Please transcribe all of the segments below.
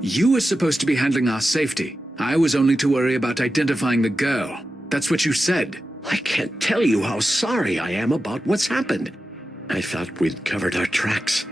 You were supposed to be handling our safety. I was only to worry about identifying the girl. That's what you said. I can't tell you how sorry I am about what's happened. I thought we'd covered our tracks.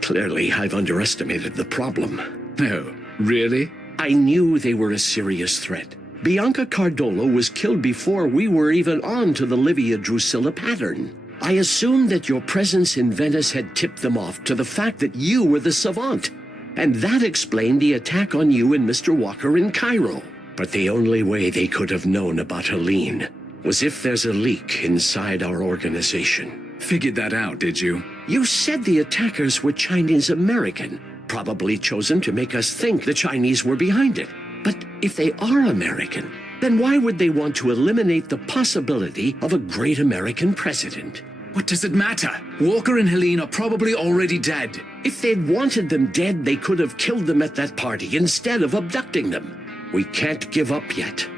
Clearly, I've underestimated the problem. No, really? I knew they were a serious threat. Bianca Cardolo was killed before we were even on to the Livia Drusilla pattern. I assumed that your presence in Venice had tipped them off to the fact that you were the savant. And that explained the attack on you and Mr. Walker in Cairo. But the only way they could have known about Helene was if there's a leak inside our organization. Figured that out, did you? You said the attackers were Chinese-American, probably chosen to make us think the Chinese were behind it. But if they are American, then why would they want to eliminate the possibility of a great American president? What does it matter? Walker and Helene are probably already dead. If they'd wanted them dead, they could have killed them at that party instead of abducting them. We can't give up yet.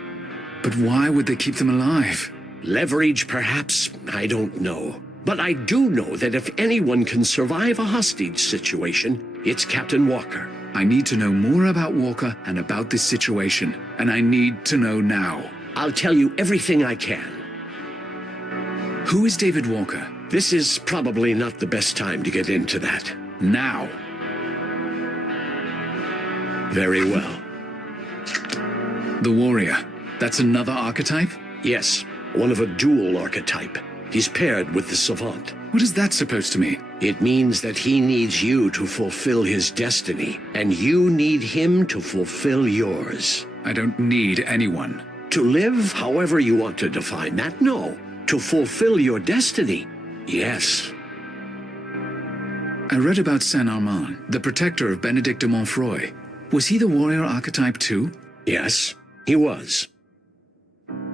But why would they keep them alive? Leverage, perhaps? I don't know. But I do know that if anyone can survive a hostage situation, it's Captain Walker. I need to know more about Walker and about this situation, and I need to know now. I'll tell you everything I can. Who is David Walker? This is probably not the best time to get into that. Now. Very well. The warrior. That's another archetype? Yes, one of a dual archetype. He's paired with the savant. What is that supposed to mean? It means that he needs you to fulfill his destiny, and you need him to fulfill yours. I don't need anyone. To live however you want to define that, no. To fulfill your destiny, yes. I read about Saint Armand, the protector of Benedict de Montfroy. Was he the warrior archetype too? Yes, he was.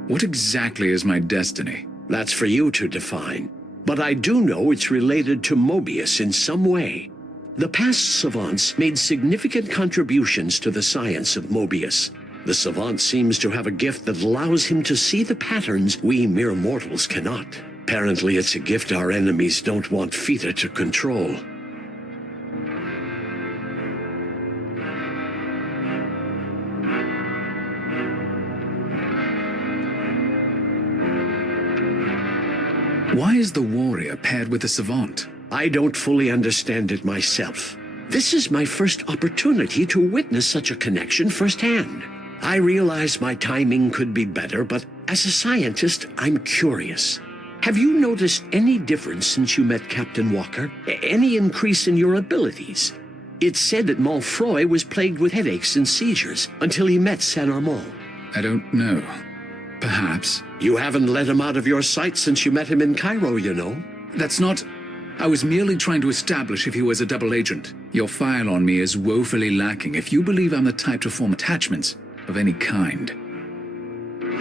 What exactly is my destiny? That's for you to define. But I do know it's related to Moebius in some way. The past savants made significant contributions to the science of Moebius. The savant seems to have a gift that allows him to see the patterns we mere mortals cannot. Apparently, it's a gift our enemies don't want Fita to control. Why is the warrior paired with the savant? I don't fully understand it myself. This is my first opportunity to witness such a connection firsthand. I realize my timing could be better, but as a scientist, I'm curious. Have you noticed any difference since you met Captain Walker? Any increase in your abilities? It's said that Montfroy was plagued with headaches and seizures until he met Saint Armand. I don't know. Perhaps. You haven't let him out of your sight since you met him in Cairo, you know. That's not... I was merely trying to establish if he was a double agent. Your file on me is woefully lacking if you believe I'm the type to form attachments of any kind.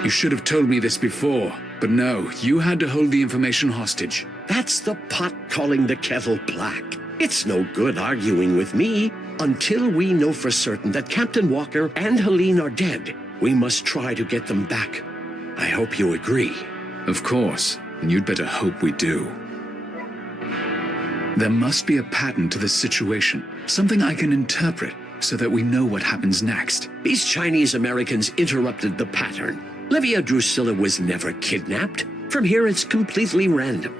You should have told me this before, but no, you had to hold the information hostage. That's the pot calling the kettle black. It's no good arguing with me. Until we know for certain that Captain Walker and Helene are dead, we must try to get them back. I hope you agree. Of course, and you'd better hope we do. There must be a pattern to this situation, something I can interpret, so that we know what happens next. These Chinese Americans interrupted the pattern. Livia Drusilla was never kidnapped. From here, it's completely random.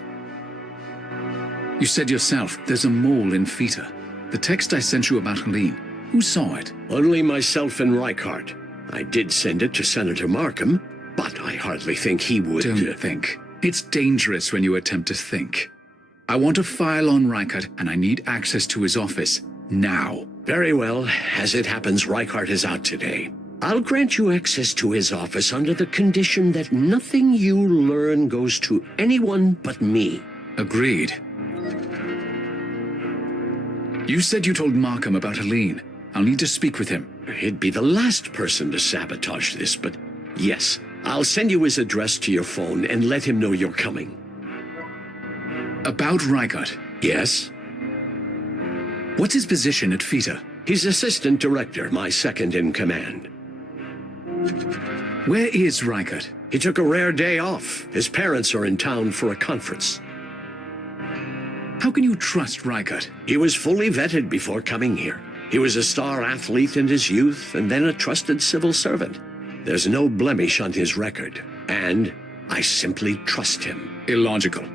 You said yourself, there's a mole in Fita. The text I sent you about Helene, who saw it? Only myself and Reichart. I did send it to Senator Markham, but I hardly think he would... Don't think. It's dangerous when you attempt to think. I want a file on Reichart, and I need access to his office, now. Very well. As it happens, Reichart is out today. I'll grant you access to his office under the condition that nothing you learn goes to anyone but me. Agreed. You said you told Markham about Helene. I'll need to speak with him. He'd be the last person to sabotage this, but yes. I'll send you his address to your phone and let him know you're coming. About Reichart? Yes? What's his position at Fita? He's assistant director, my second in command. Where is Reichart? He took a rare day off. His parents are in town for a conference. How can you trust Reichart? He was fully vetted before coming here. He was a star athlete in his youth and then a trusted civil servant. There's no blemish on his record, and I simply trust him. Illogical.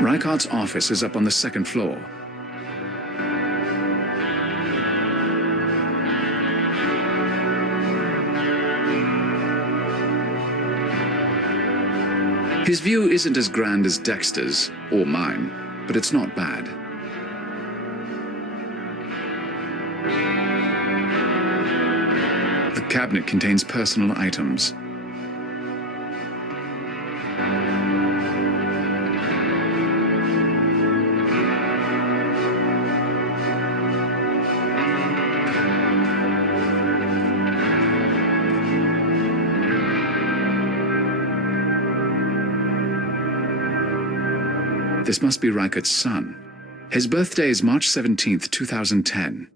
Reichardt's office is up on the second floor. His view isn't as grand as Dexter's or mine, but it's not bad. The cabinet contains personal items. This must be Reichardt's son. His birthday is March 17th, 2010.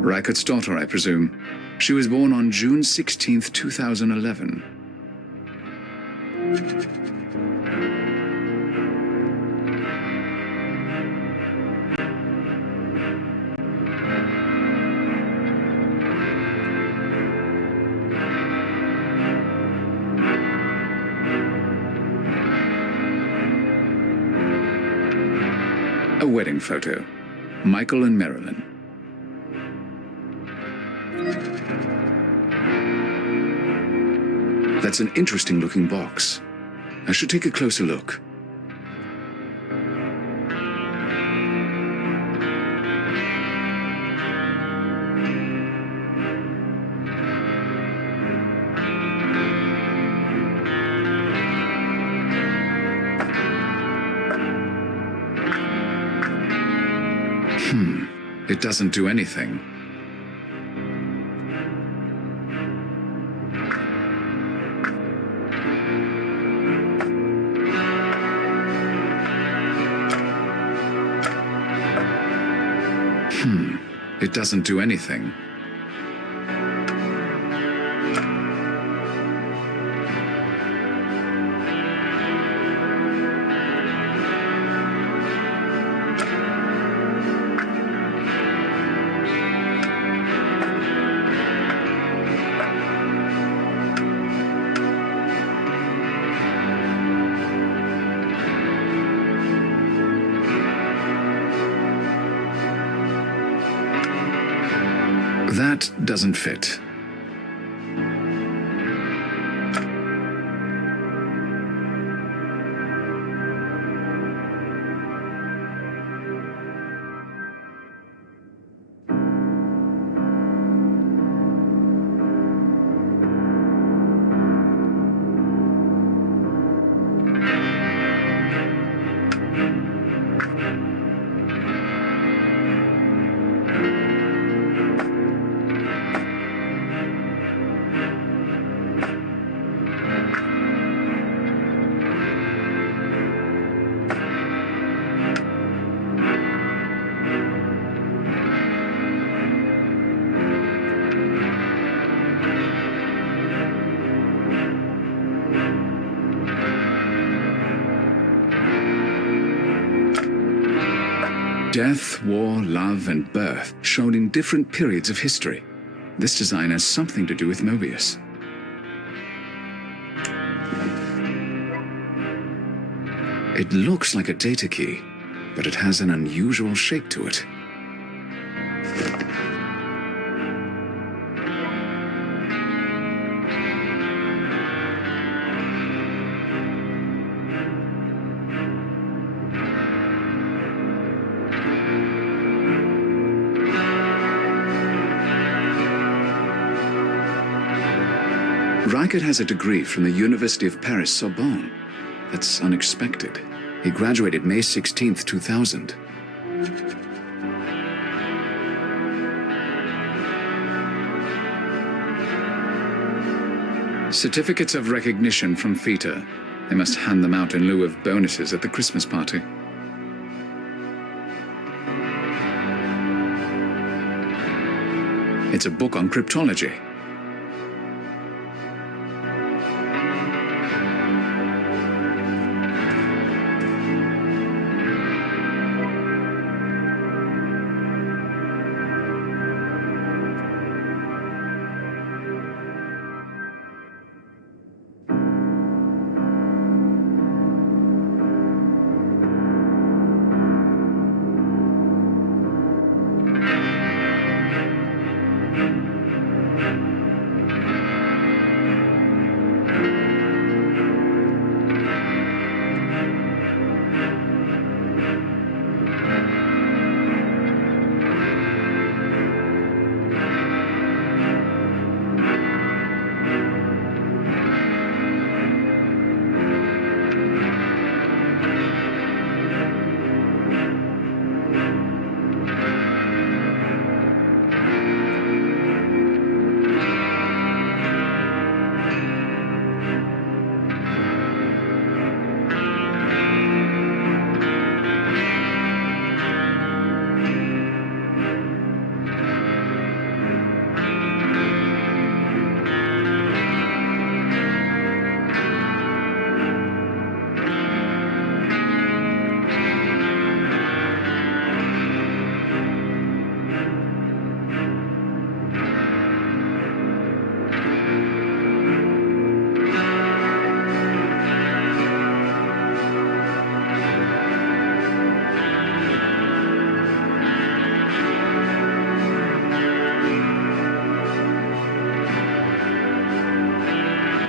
Reichardt's daughter, I presume. She was born on June 16th, 2011. A wedding photo. Michael and Marilyn. That's an interesting looking box. I should take a closer look. It doesn't do anything. It doesn't do anything. That doesn't fit. Death, war, love, and birth shown in different periods of history. This design has something to do with Moebius. It looks like a data key, but it has an unusual shape to it. Reichard has a degree from the University of Paris Sorbonne. That's unexpected. He graduated May 16th, 2000. Certificates of recognition from Theta. They must hand them out in lieu of bonuses at the Christmas party. It's a book on cryptology.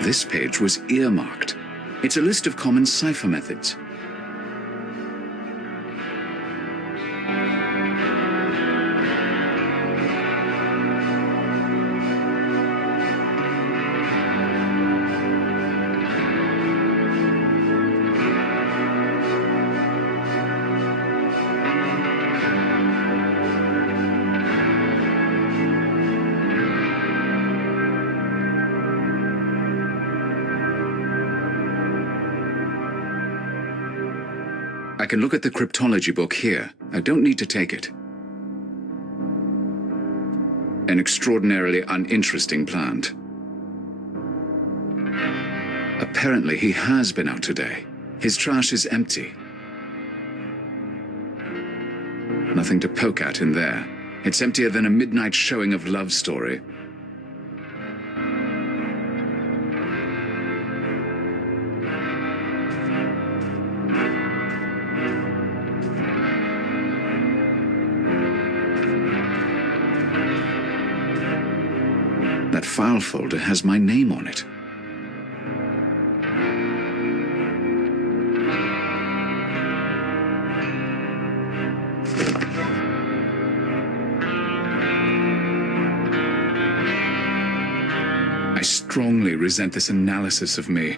This page was earmarked. It's a list of common cipher methods. I can look at the cryptology book here. I don't need to take it. An extraordinarily uninteresting plant. Apparently he has been out today. His trash is empty. Nothing to poke at in there. It's emptier than a midnight showing of Love Story. That file folder has my name on it. I strongly resent this analysis of me,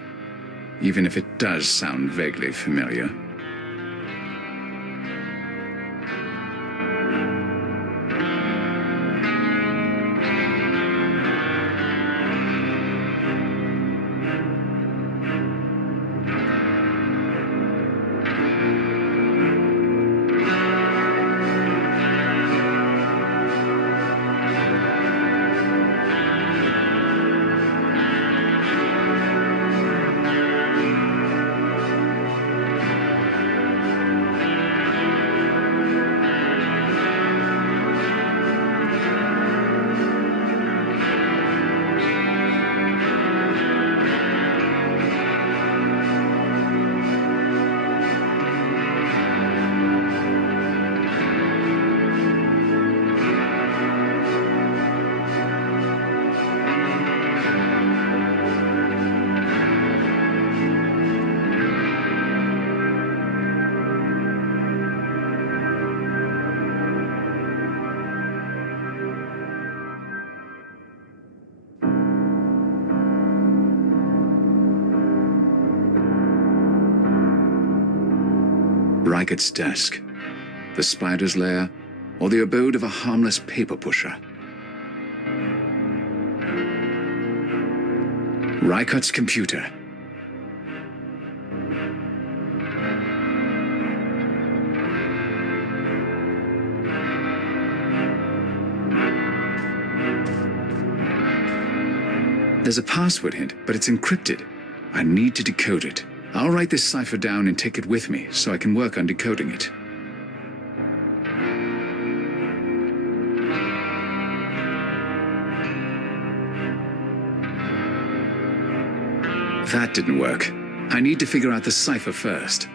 even if it does sound vaguely familiar. Reichert's desk, the spider's lair, or the abode of a harmless paper pusher. Rycott's computer. There's a password hint, but it's encrypted. I need to decode it. I'll write this cipher down and take it with me so I can work on decoding it. That didn't work. I need to figure out the cipher first.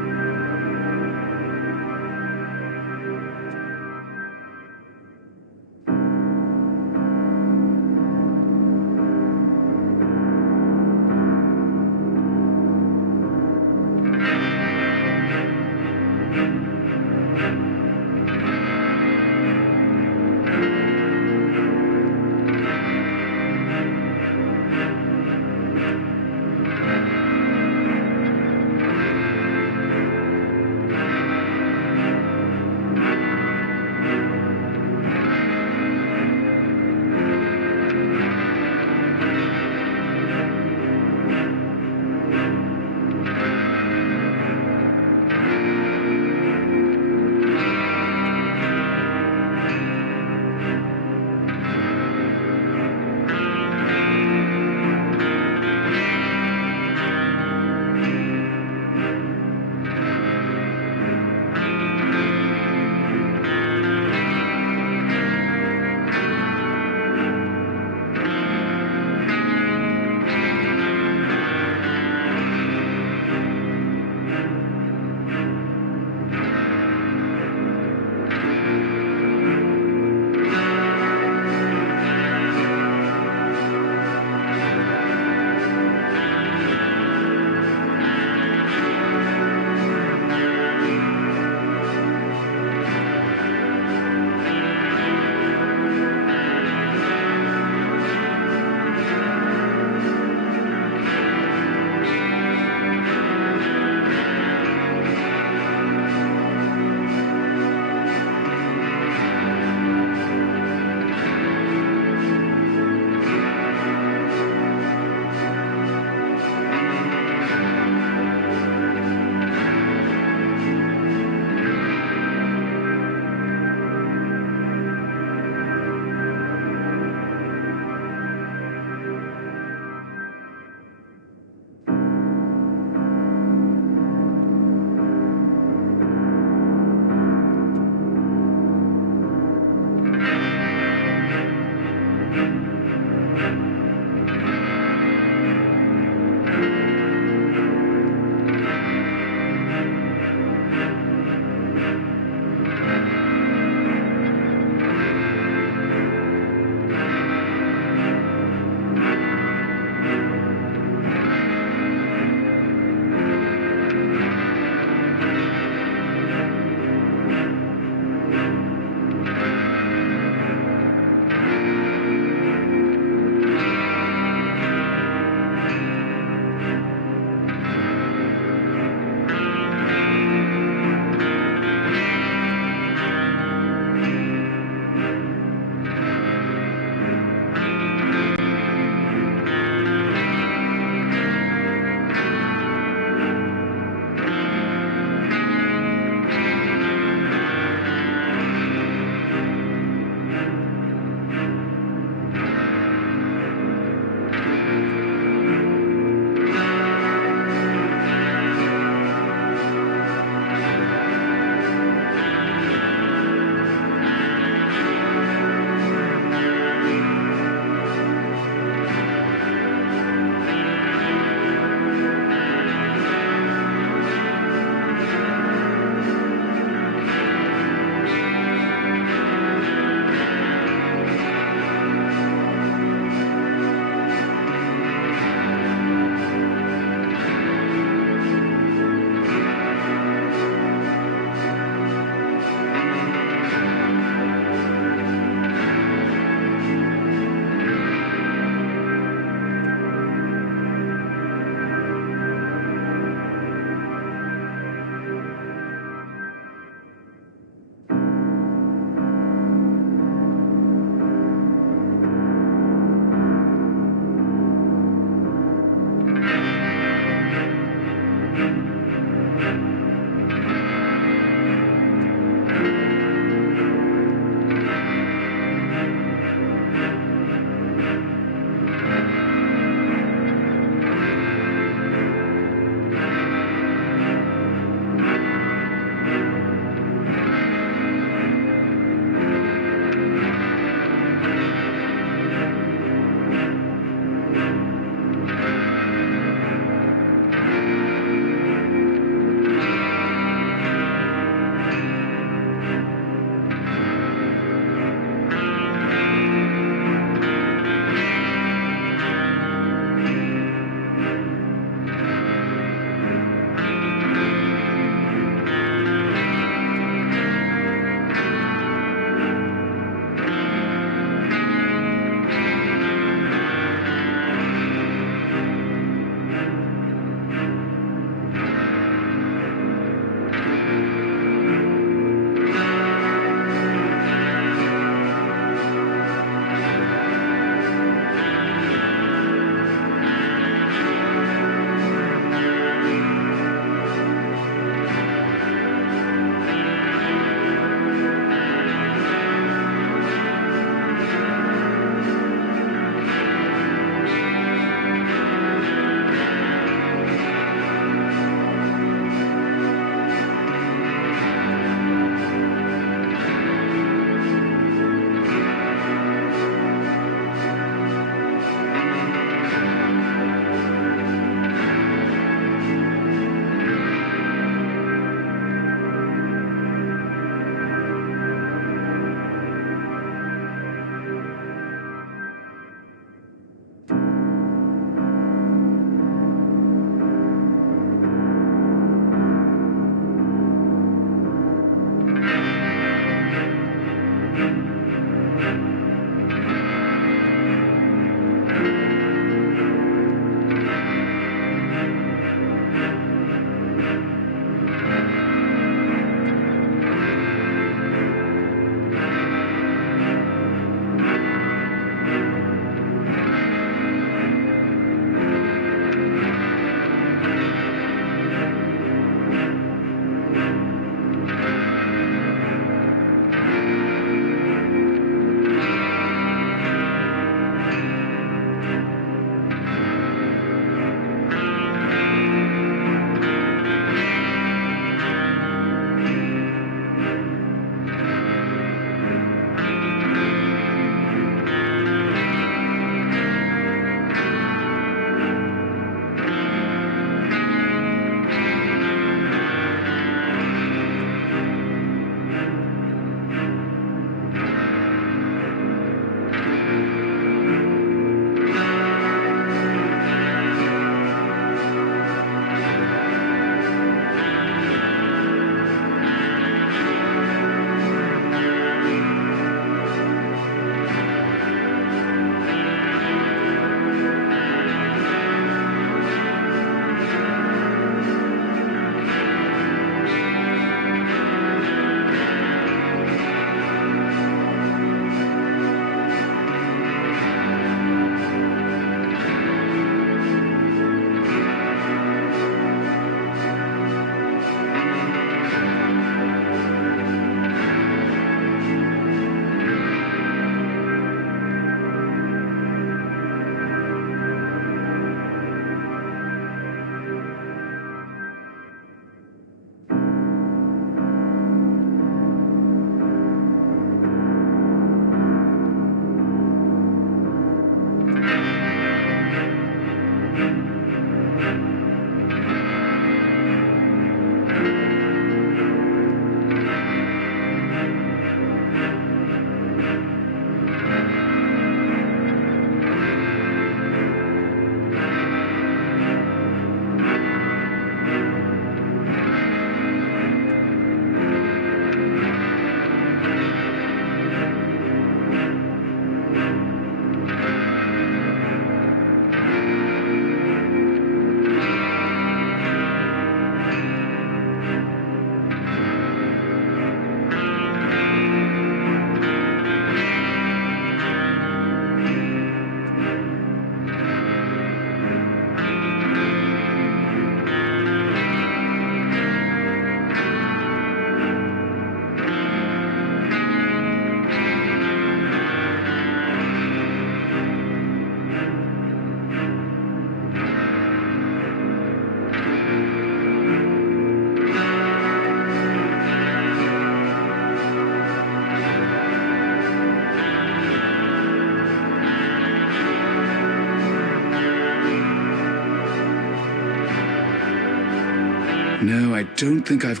I don't think I've...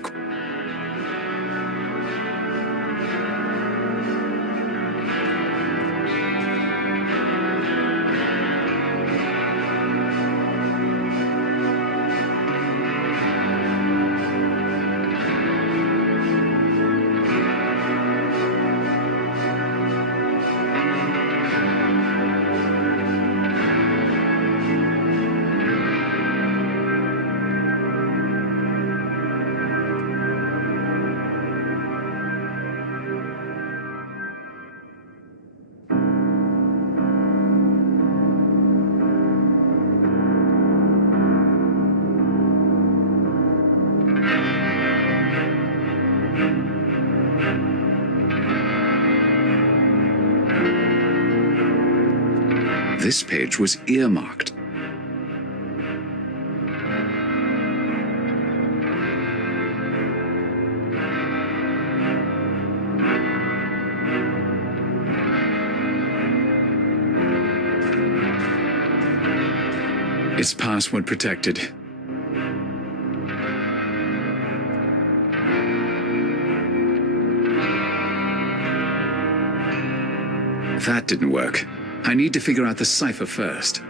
This page was earmarked. It's password protected. That didn't work. I need to figure out the cipher first.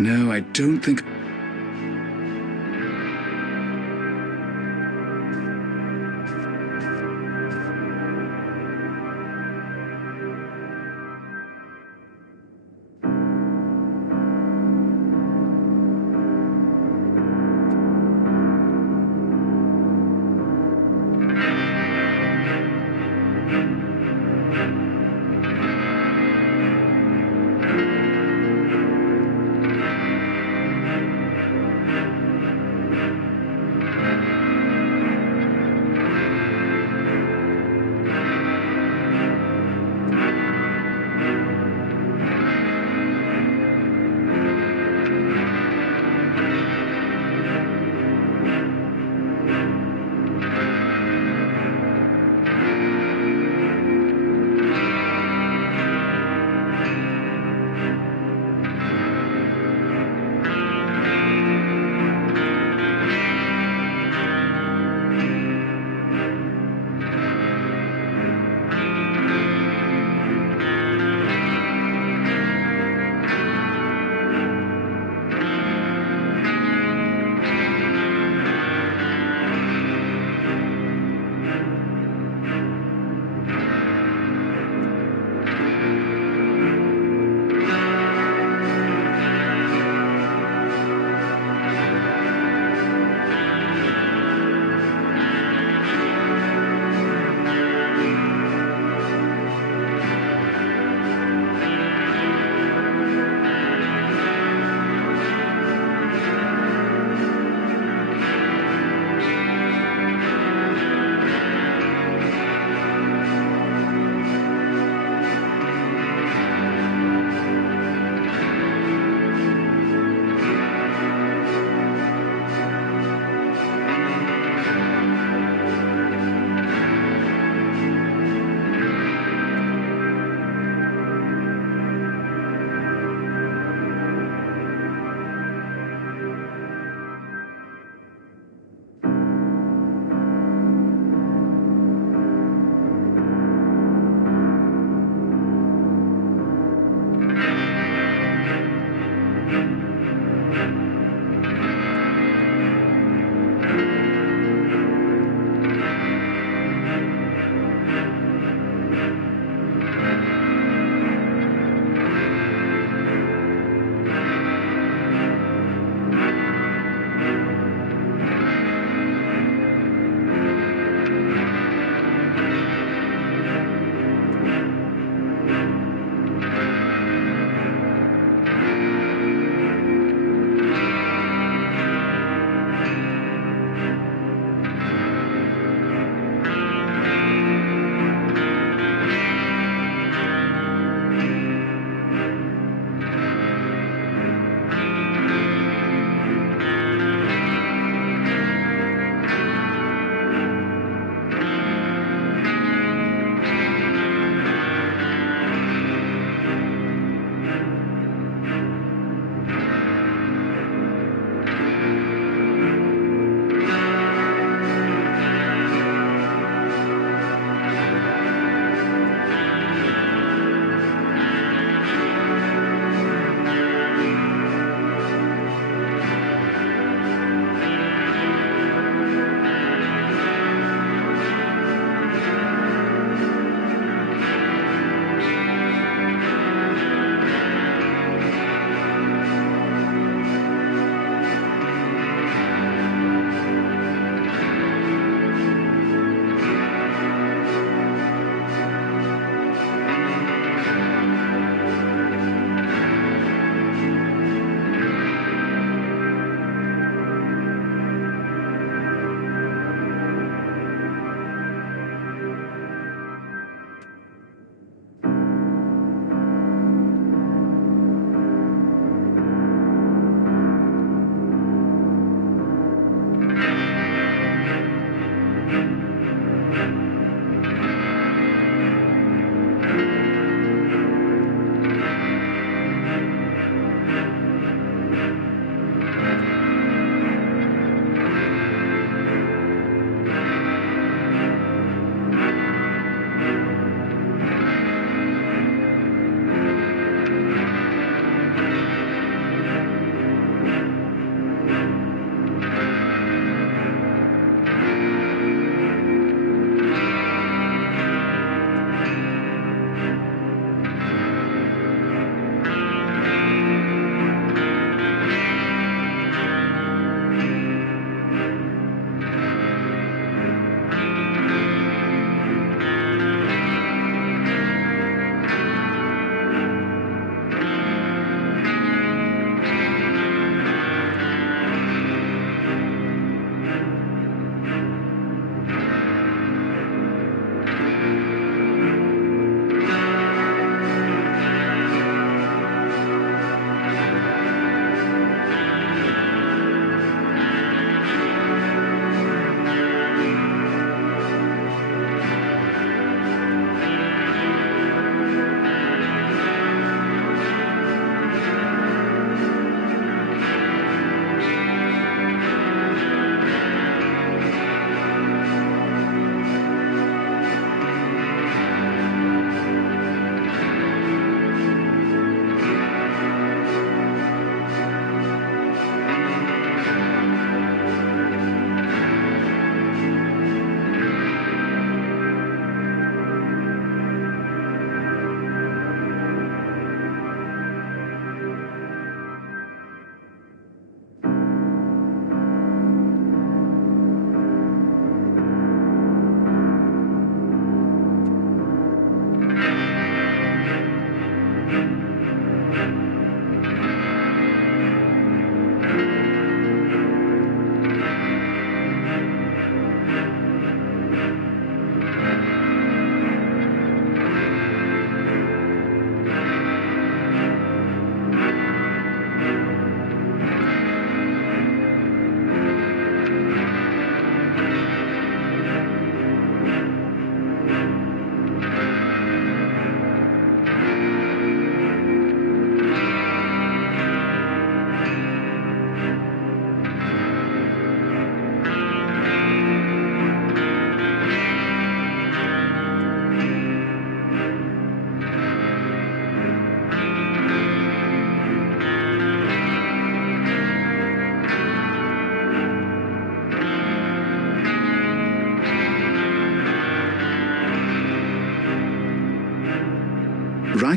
No, I don't think...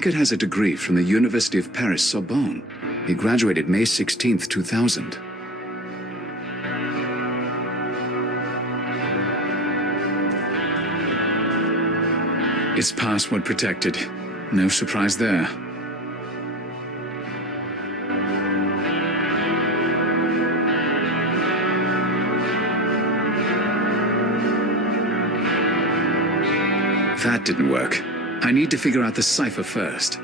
Hackett has a degree from the University of Paris Sorbonne. He graduated May 16th, 2000. It's password protected. No surprise there. That didn't work. I need to figure out the cipher first.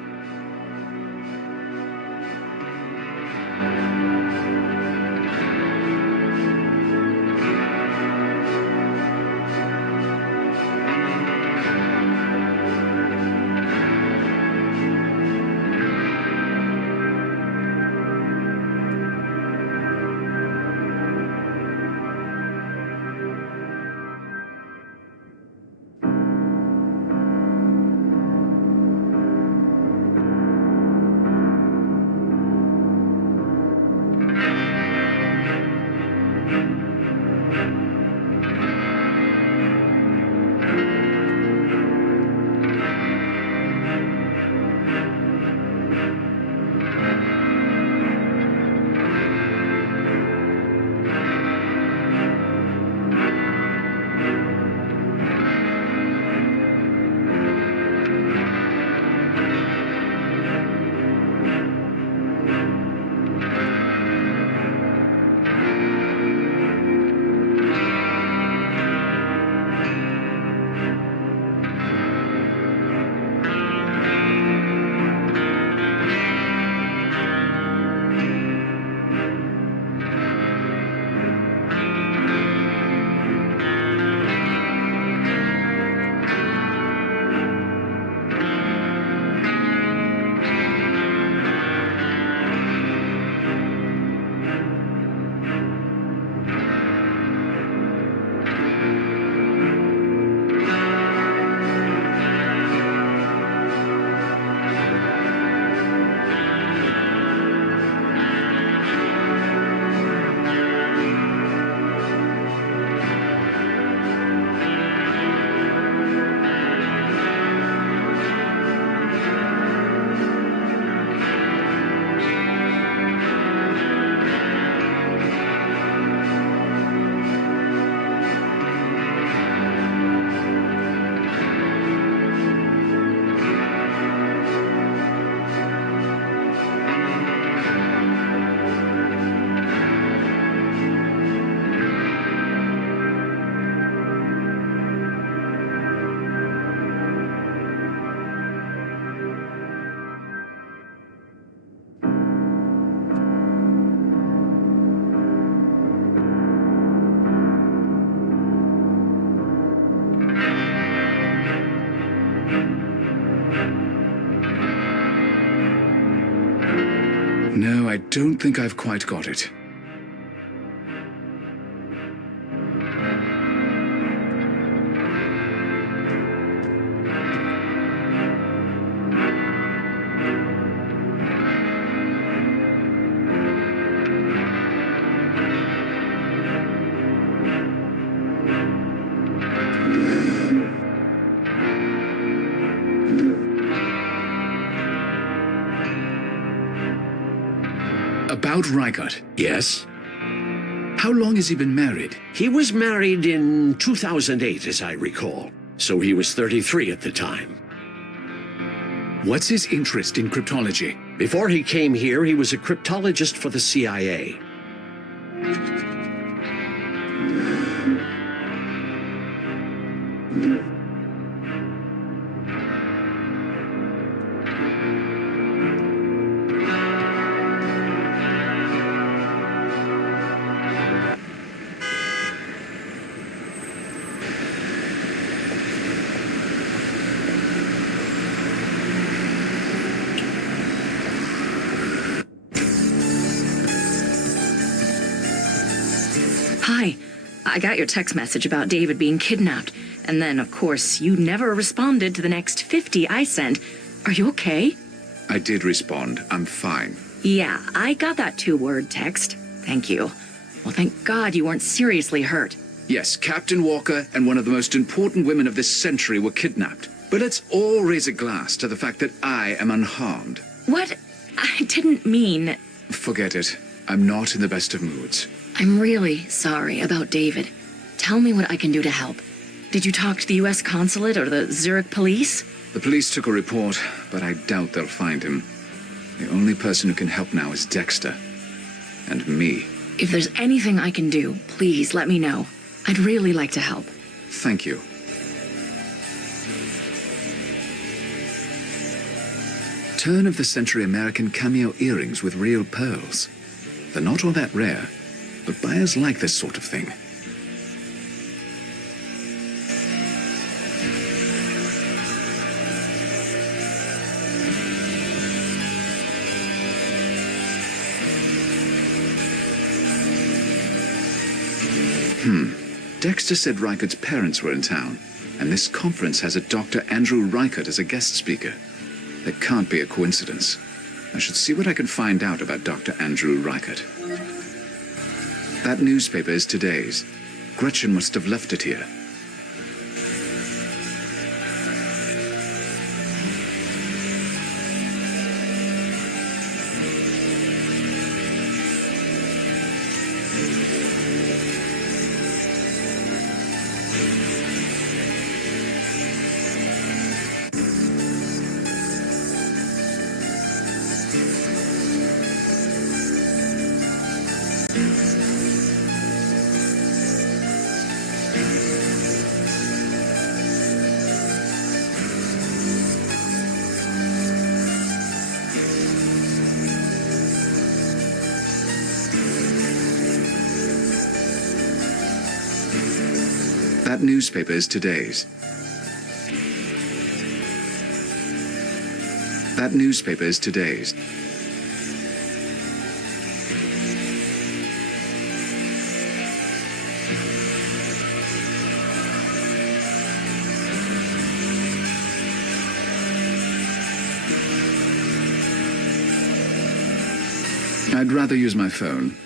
No, I don't think I've quite got it. About Reichert. Yes? How long has he been married? He was married in 2008, as I recall. So he was 33 at the time. What's his interest in cryptology? Before he came here, he was a cryptologist for the CIA. Hi. I got your text message about David being kidnapped. And then, of course, you never responded to the next 50 I sent. Are you okay? I did respond. I'm fine. Yeah, I got that 2-word text. Thank you. Well, thank God you weren't seriously hurt. Yes, Captain Walker and one of the most important women of this century were kidnapped. But let's all raise a glass to the fact that I am unharmed. What? I didn't mean... Forget it. I'm not in the best of moods. I'm really sorry about David. Tell me what I can do to help. Did you talk to the U.S. consulate or the Zurich police? The police took a report, but I doubt they'll find him. The only person who can help now is Dexter. And me. If there's anything I can do, please let me know. I'd really like to help. Thank you. Turn-of-the-century American cameo earrings with real pearls. They're not all that rare, but buyers like this sort of thing. Dexter said Reichert's parents were in town, and this conference has a Dr. Andrew Reichert as a guest speaker. That can't be a coincidence. I should see what I can find out about Dr. Andrew Reichert. That newspaper is today's. Gretchen must have left it here. That newspaper is today's. That newspaper is today's. I'd rather use my phone.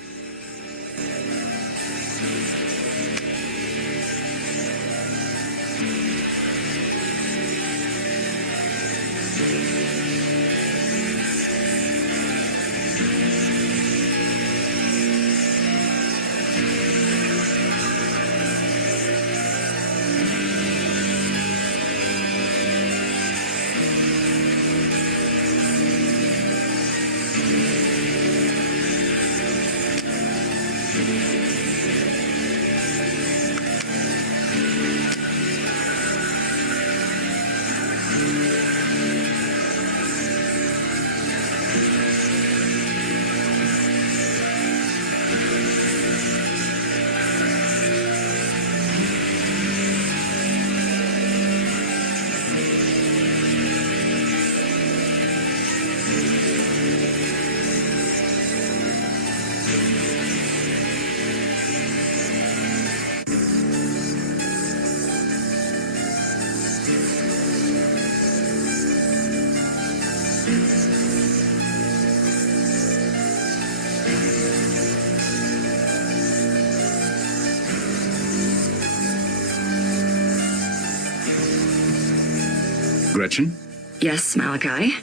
Gretchen? Yes, Malachi?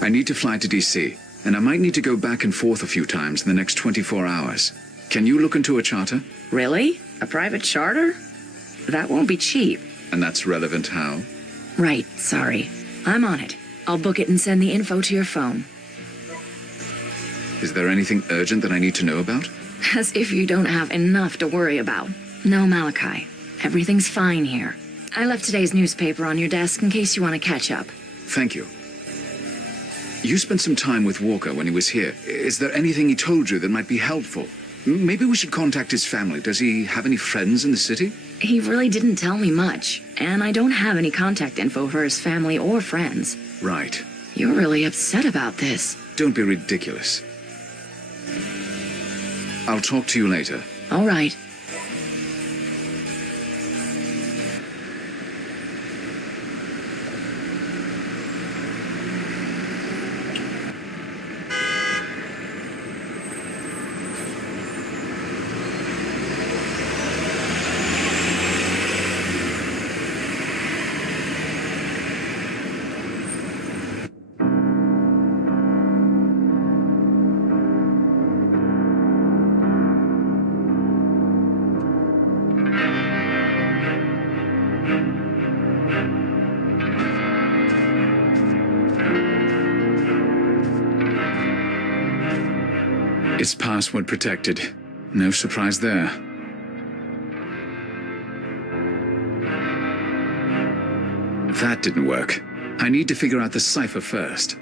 I need to fly to DC, and I might need to go back and forth a few times in the next 24 hours. Can you look into a charter? Really? A private charter? That won't be cheap. And that's relevant how? Right, sorry. I'm on it. I'll book it and send the info to your phone. Is there anything urgent that I need to know about? As if you don't have enough to worry about. No, Malachi. Everything's fine here. I left today's newspaper on your desk in case you want to catch up. Thank you. You spent some time with Walker when he was here. Is there anything he told you that might be helpful? Maybe we should contact his family. Does he have any friends in the city? He really didn't tell me much, and I don't have any contact info for his family or friends. Right. You're really upset about this. Don't be ridiculous. I'll talk to you later. All right. It's password protected. No surprise there. That didn't work. I need to figure out the cipher first.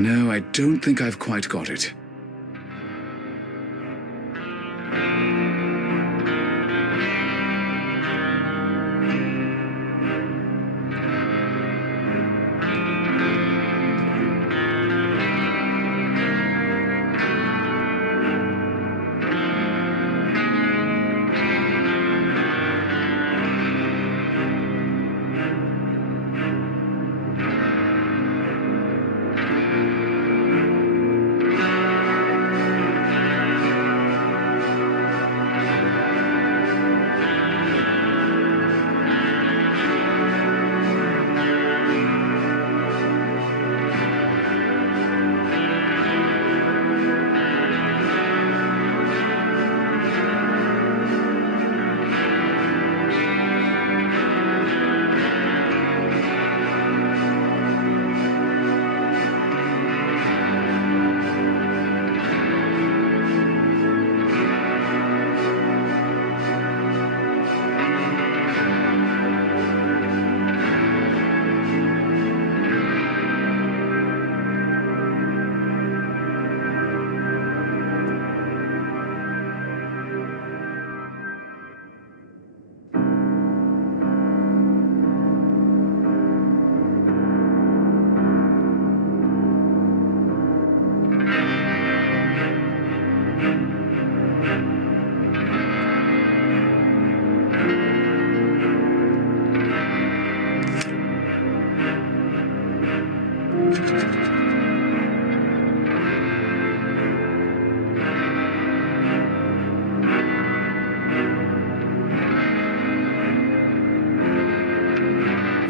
No, I don't think I've quite got it.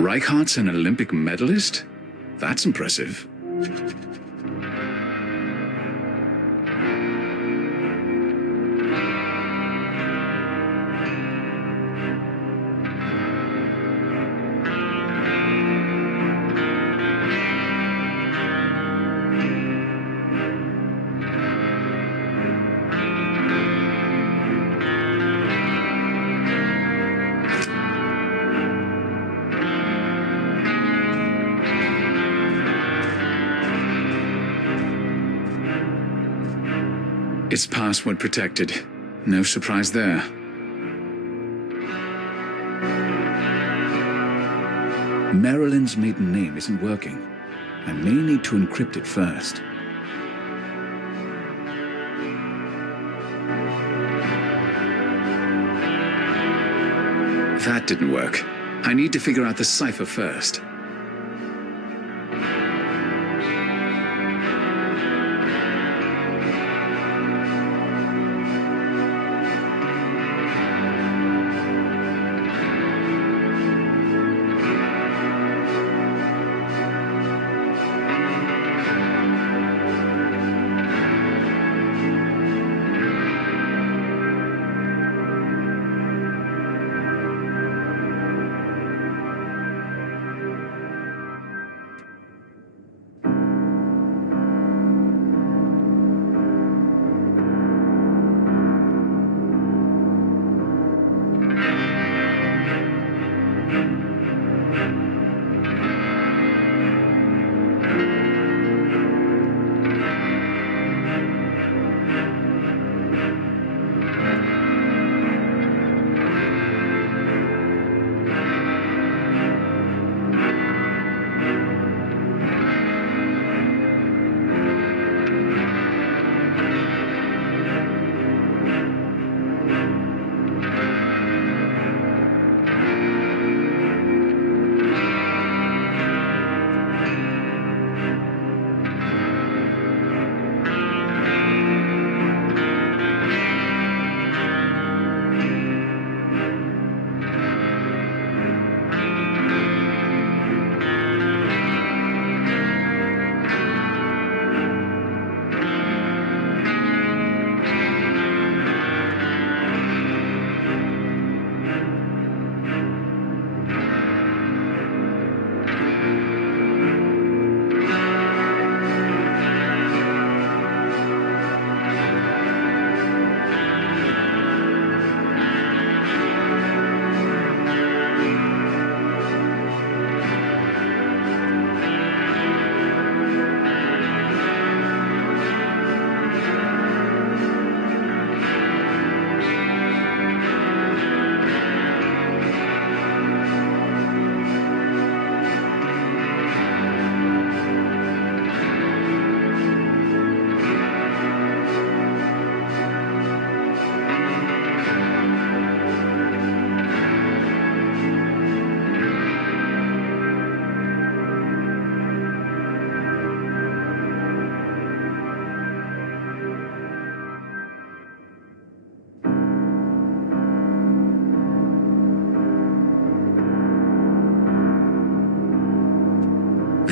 Reichardt's an Olympic medalist? That's impressive. It's password protected. No surprise there. Marilyn's maiden name isn't working. I may need to encrypt it first. That didn't work. I need to figure out the cipher first.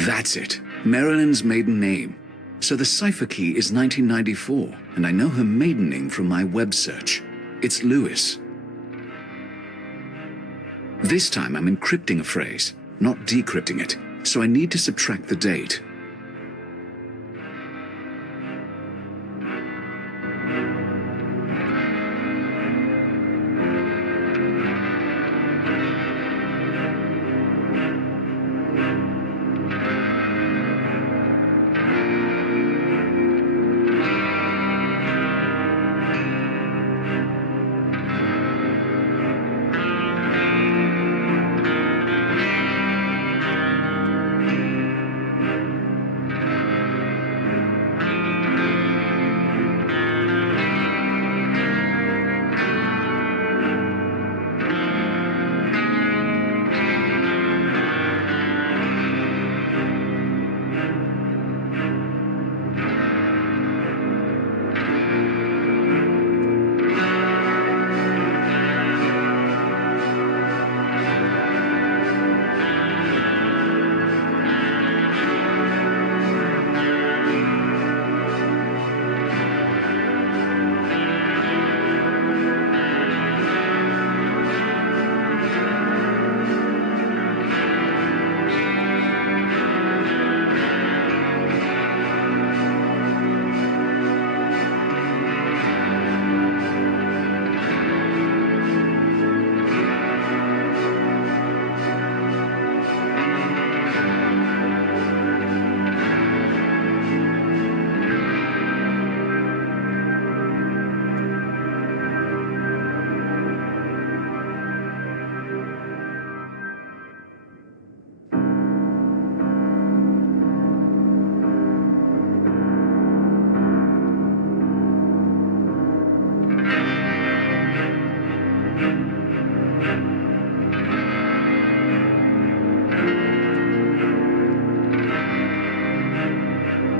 That's it. Marilyn's maiden name. So the cipher key is 1994, and I know her maiden name from my web search. It's Lewis. This time I'm encrypting a phrase, not decrypting it, so I need to subtract the date.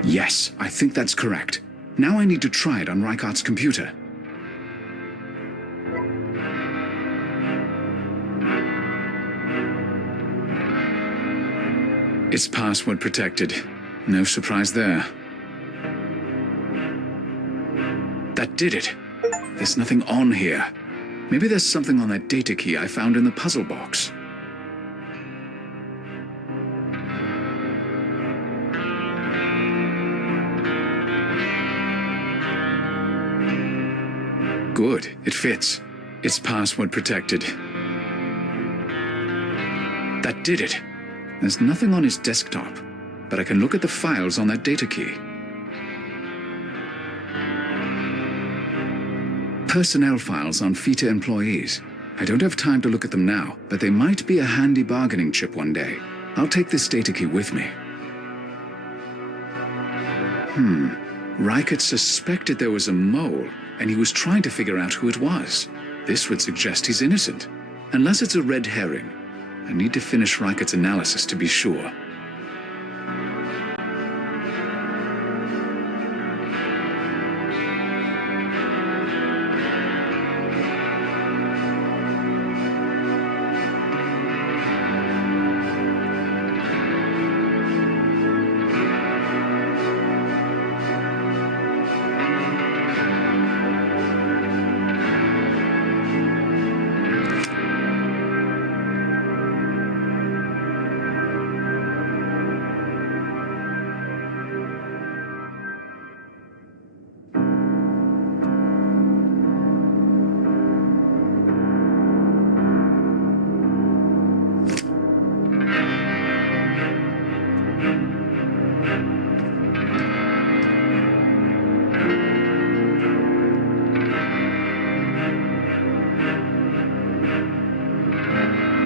Yes, I think that's correct. Now I need to try it on Reichardt's computer. It's password protected. No surprise there. That did it. There's nothing on here. Maybe there's something on that data key I found in the puzzle box. Good, it fits. It's password protected. That did it. There's nothing on his desktop, but I can look at the files on that data key. Personnel files on FITA employees. I don't have time to look at them now, but they might be a handy bargaining chip one day. I'll take this data key with me. Reichert suspected there was a mole, and he was trying to figure out who it was. This would suggest he's innocent. Unless it's a red herring. I need to finish Reichert's analysis to be sure.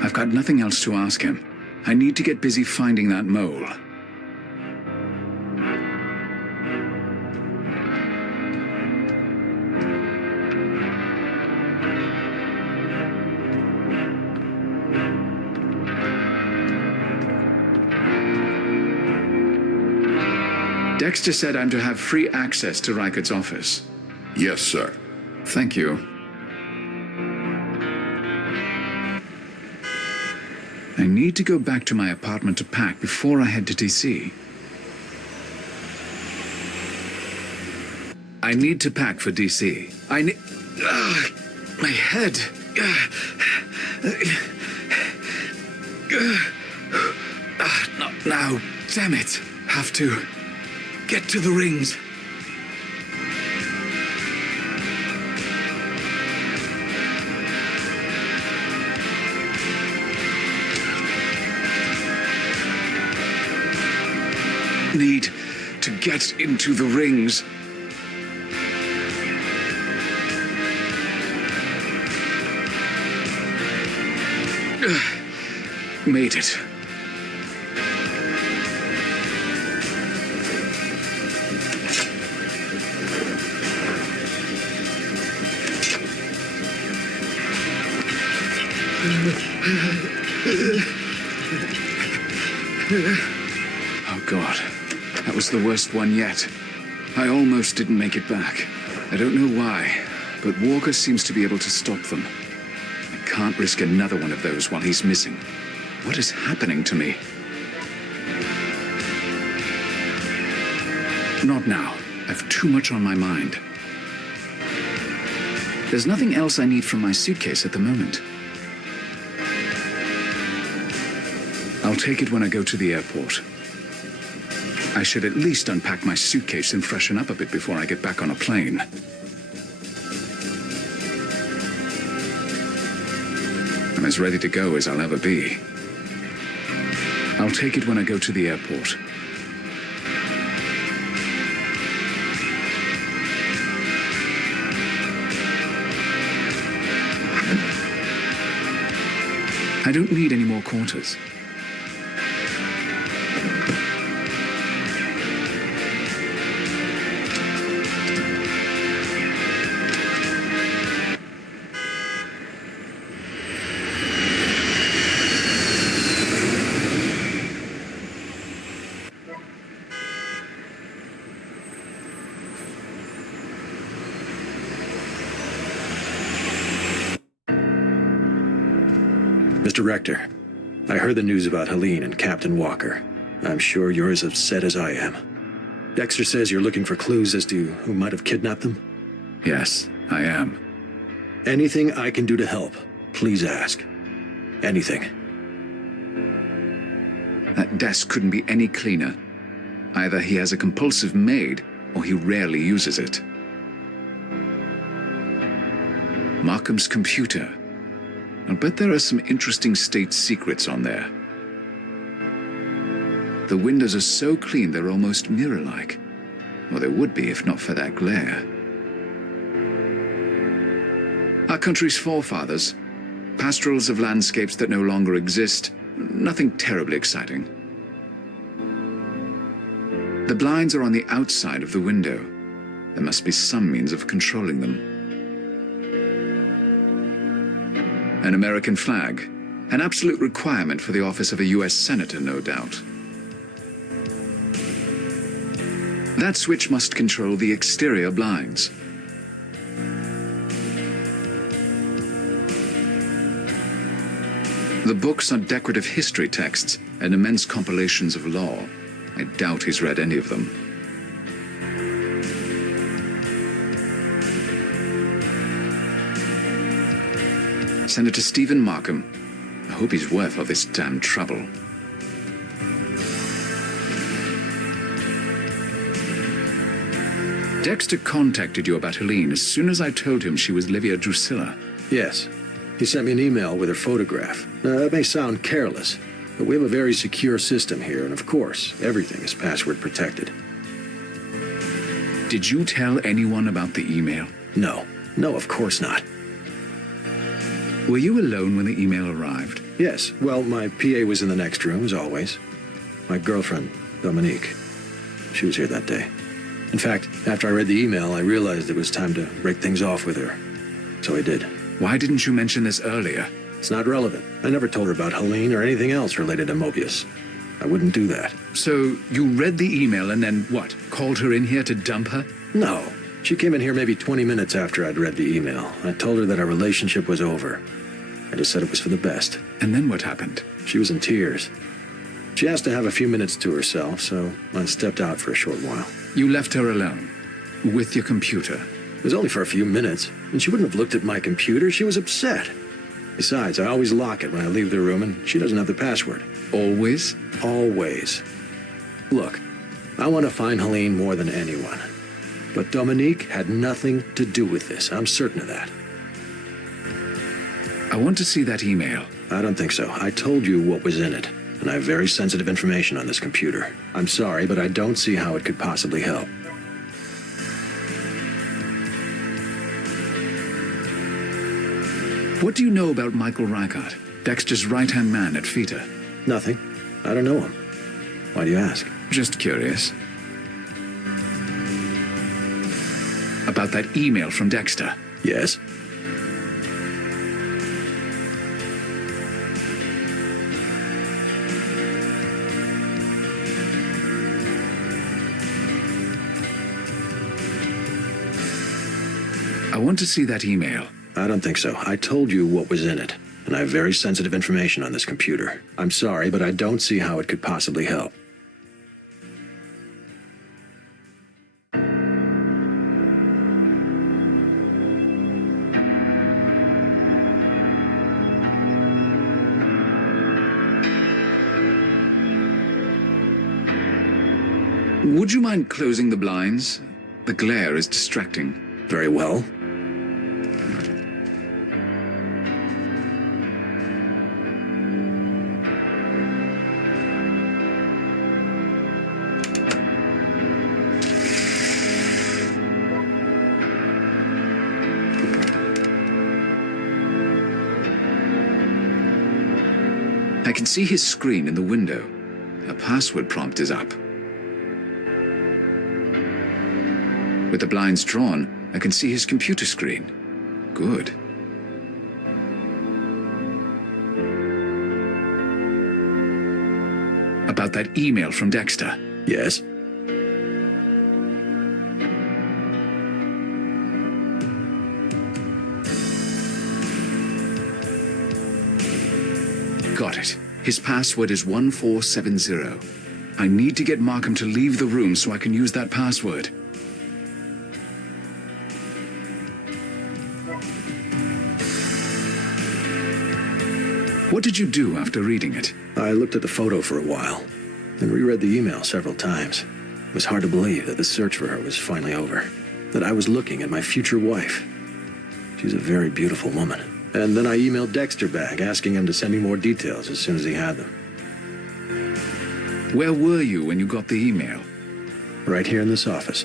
I've got nothing else to ask him. I need to get busy finding that mole. Dexter said I'm to have free access to Reichert's office. Yes, sir. Thank you. I need to go back to my apartment to pack before I head to DC. I need to pack for DC. I need... my head. Not now. Damn it. Have to get to the rings. Need to get into the rings. Made it. Oh God, that was the worst one yet. I almost didn't make it back. I don't know why, but Walker seems to be able to stop them. I can't risk another one of those while he's missing. What is happening to me? Not now. I've too much on my mind. There's nothing else I need from my suitcase at the moment. I'll take it when I go to the airport. I should at least unpack my suitcase and freshen up a bit before I get back on a plane. I'm as ready to go as I'll ever be. I'll take it when I go to the airport. I don't need any more quarters. Mr. Rector, I heard the news about Helene and Captain Walker. I'm sure you're as upset as I am. Dexter says you're looking for clues as to who might have kidnapped them. Yes, I am. Anything I can do to help, please ask. Anything. That desk couldn't be any cleaner. Either he has a compulsive maid, or he rarely uses it. Markham's computer. I'll bet there are some interesting state secrets on there. The windows are so clean they're almost mirror-like. Well, they would be if not for that glare. Our country's forefathers. Pastorals of landscapes that no longer exist. Nothing terribly exciting. The blinds are on the outside of the window. There must be some means of controlling them. An American flag. An absolute requirement for the office of a U.S. Senator, no doubt. That switch must control the exterior blinds. The books are decorative history texts and immense compilations of law. I doubt he's read any of them. Senator Stephen Markham. I hope he's worth all this damn trouble. Dexter contacted you about Helene as soon as I told him she was Livia Drusilla. Yes. He sent me an email with her photograph. Now, that may sound careless, but we have a very secure system here, and of course, everything is password protected. Did you tell anyone about the email? No. No, of course not. Were you alone when the email arrived? Yes. Well, my PA was in the next room, as always. My girlfriend, Dominique. She was here that day. In fact, after I read the email, I realized it was time to break things off with her. So I did. Why didn't you mention this earlier? It's not relevant. I never told her about Helene or anything else related to Moebius. I wouldn't do that. So you read the email and then what? Called her in here to dump her? No. She came in here maybe 20 minutes after I'd read the email. I told her that our relationship was over. I just said it was for the best. And then what happened? She was in tears. She asked to have a few minutes to herself, so I stepped out for a short while. You left her alone, with your computer. It was only for a few minutes, and she wouldn't have looked at my computer. She was upset. Besides, I always lock it when I leave the room, and she doesn't have the password. Always? Always. Look, I want to find Helene more than anyone. But Dominique had nothing to do with this. I'm certain of that. I want to see that email. I don't think so. I told you what was in it, and I have very sensitive information on this computer. I'm sorry, but I don't see how it could possibly help. What do you know about Michael Reichert, Dexter's right-hand man at FITA? Nothing. I don't know him. Why do you ask? Just curious. About that email from Dexter. Yes? I want to see that email. I don't think so. I told you what was in it, and I have very sensitive information on this computer. I'm sorry, but I don't see how it could possibly help. Would you mind closing the blinds? The glare is distracting. Very well. I can see his screen in the window. A password prompt is up. With the blinds drawn, I can see his computer screen. Good. About that email from Dexter. Yes? Got it. His password is 1470. I need to get Markham to leave the room so I can use that password. What did you do after reading it? I looked at the photo for a while, and reread the email several times. It was hard to believe that the search for her was finally over, that I was looking at my future wife. She's a very beautiful woman. And then I emailed Dexter back, asking him to send me more details as soon as he had them. Where were you when you got the email? Right here in this office.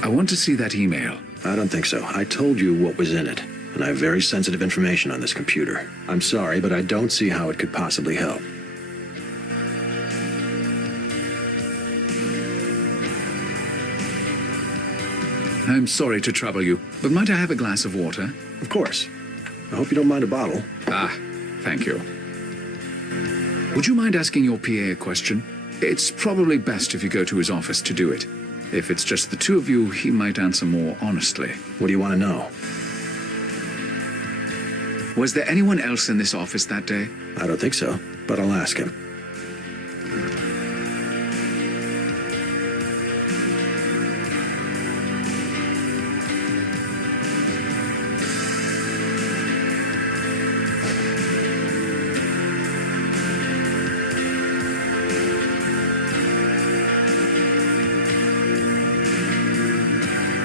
I want to see that email. I don't think so. I told you what was in it, and I have very sensitive information on this computer. I'm sorry, but I don't see how it could possibly help. I'm sorry to trouble you, but might I have a glass of water? Of course. I hope you don't mind a bottle. Ah, thank you. Would you mind asking your PA a question? It's probably best if you go to his office to do it. If it's just the two of you, he might answer more honestly. What do you want to know? Was there anyone else in this office that day? I don't think so, but I'll ask him.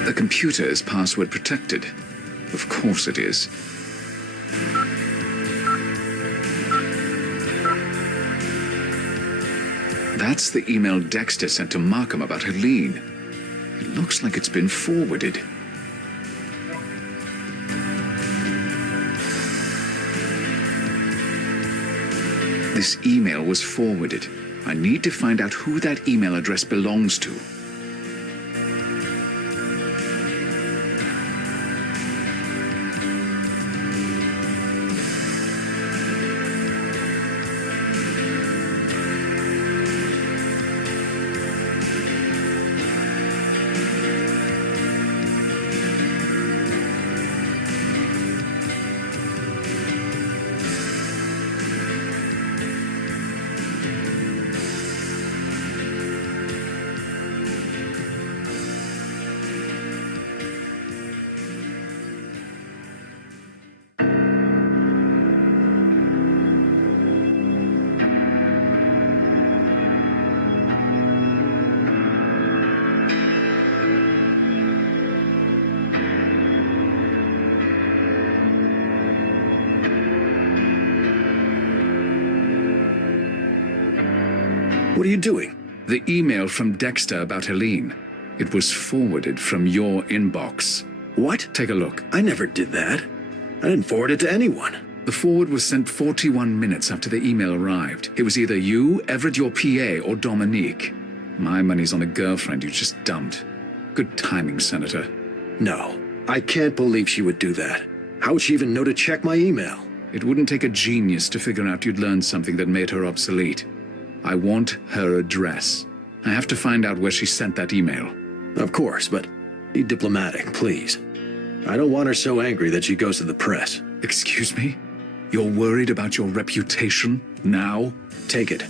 The computer is password protected. Of course it is. That's the email Dexter sent to Markham about Helene. It looks like it's been forwarded. This email was forwarded. I need to find out who that email address belongs to. What are you doing? The email from Dexter about Helene. It was forwarded from your inbox. What? Take a look. I never did that. I didn't forward it to anyone. The forward was sent 41 minutes after the email arrived. It was either you, Everett your PA, or Dominique. My money's on a girlfriend you just dumped. Good timing, Senator. No, I can't believe she would do that. How would she even know to check my email? It wouldn't take a genius to figure out you'd learned something that made her obsolete. I want her address. I have to find out where she sent that email. Of course, but be diplomatic, please. I don't want her so angry that she goes to the press. Excuse me? You're worried about your reputation now? Take it.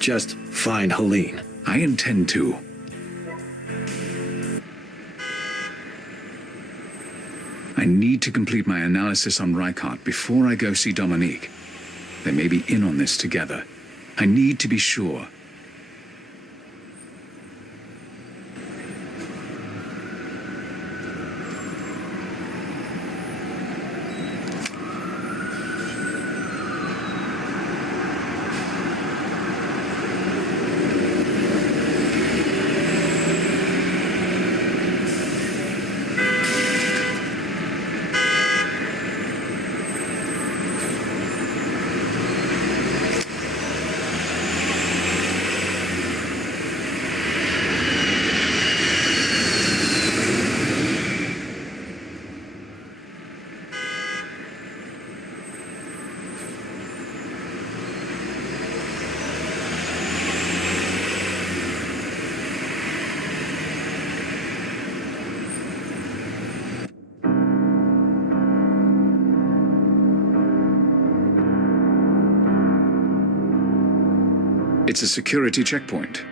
Just find Helene. I intend to. I need to complete my analysis on Reichardt before I go see Dominique. They may be in on this together. I need to be sure. It's a security checkpoint.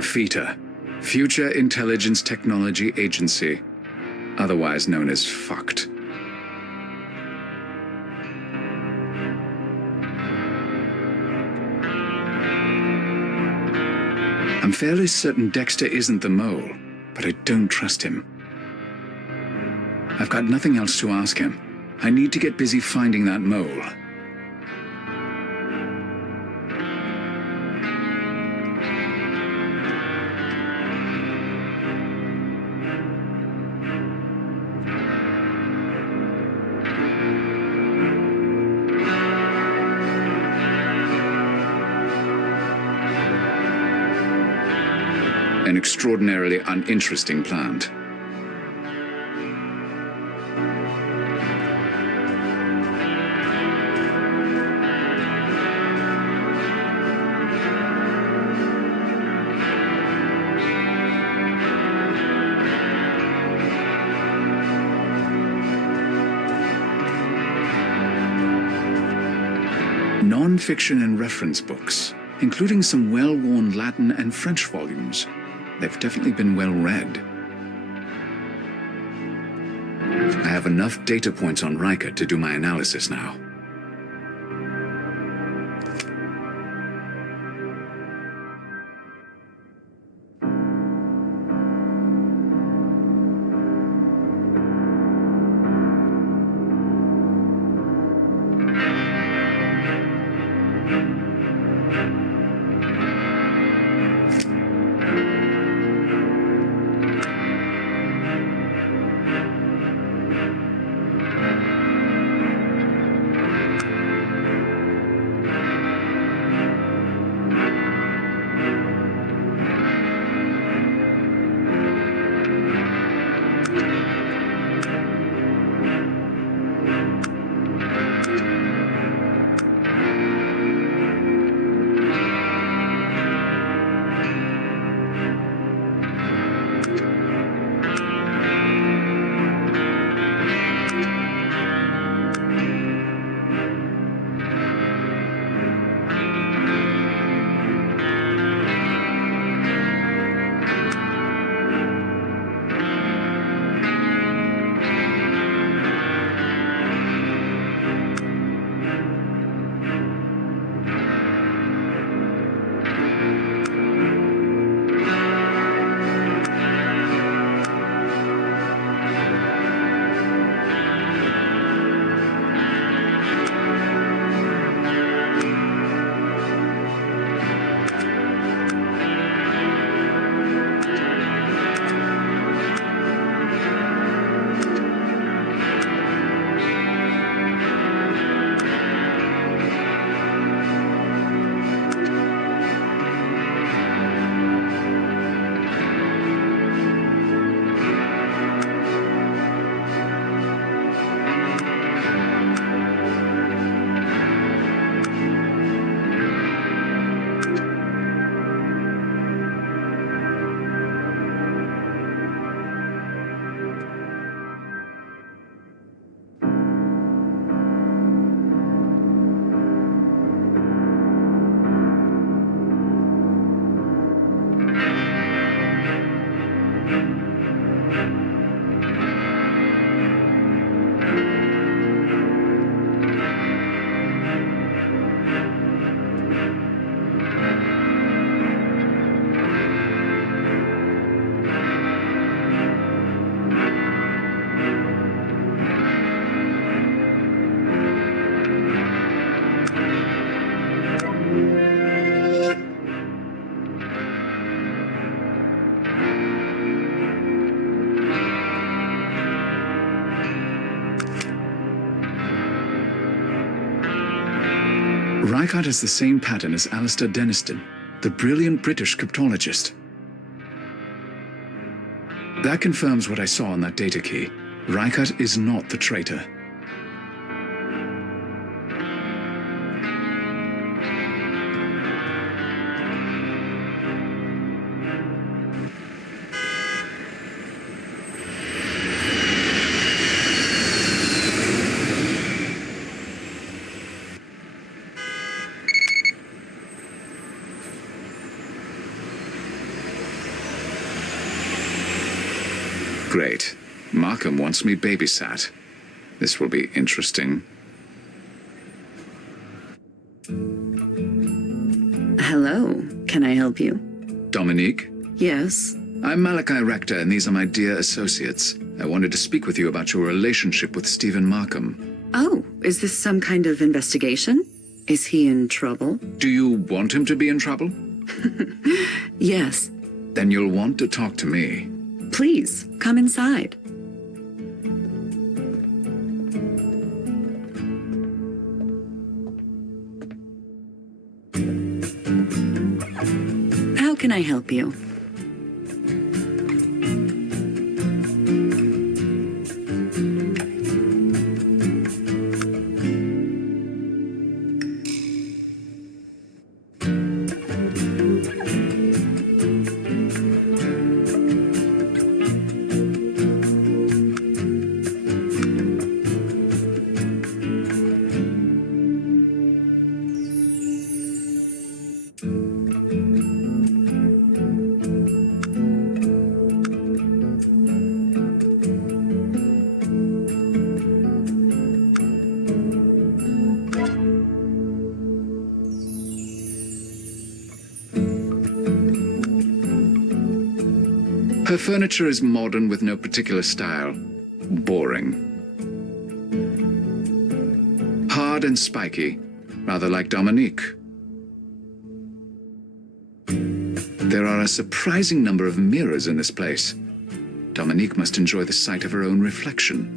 FITA. Future Intelligence Technology Agency, otherwise known as FUCT. I'm fairly certain Dexter isn't the mole, but I don't trust him. I've got nothing else to ask him. I need to get busy finding that mole. An extraordinarily uninteresting plant. Non-fiction and reference books, including some well-worn Latin and French volumes. They've definitely been well read. I have enough data points on Riker to do my analysis now. Reichardt has the same pattern as Alistair Denniston, the brilliant British cryptologist. That confirms what I saw on that data key. Reichardt is not the traitor. Great. Markham wants me babysat. This will be interesting. Hello. Can I help you? Dominique? Yes. I'm Malachi Rector, and these are my dear associates. I wanted to speak with you about your relationship with Stephen Markham. Oh, is this some kind of investigation? Is he in trouble? Do you want him to be in trouble? Yes. Then you'll want to talk to me. Please, come inside. How can I help you? Her furniture is modern with no particular style. Boring. Hard and spiky, rather like Dominique. There are a surprising number of mirrors in this place. Dominique must enjoy the sight of her own reflection.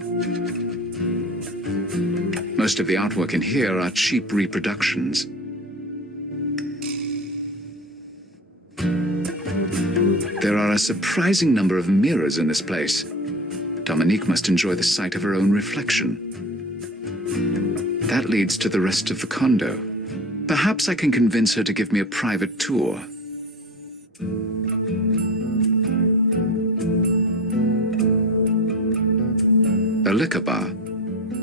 Most of the artwork in here are cheap reproductions. There are a surprising number of mirrors in this place. Dominique must enjoy the sight of her own reflection. That leads to the rest of the condo. Perhaps I can convince her to give me a private tour. A liquor bar.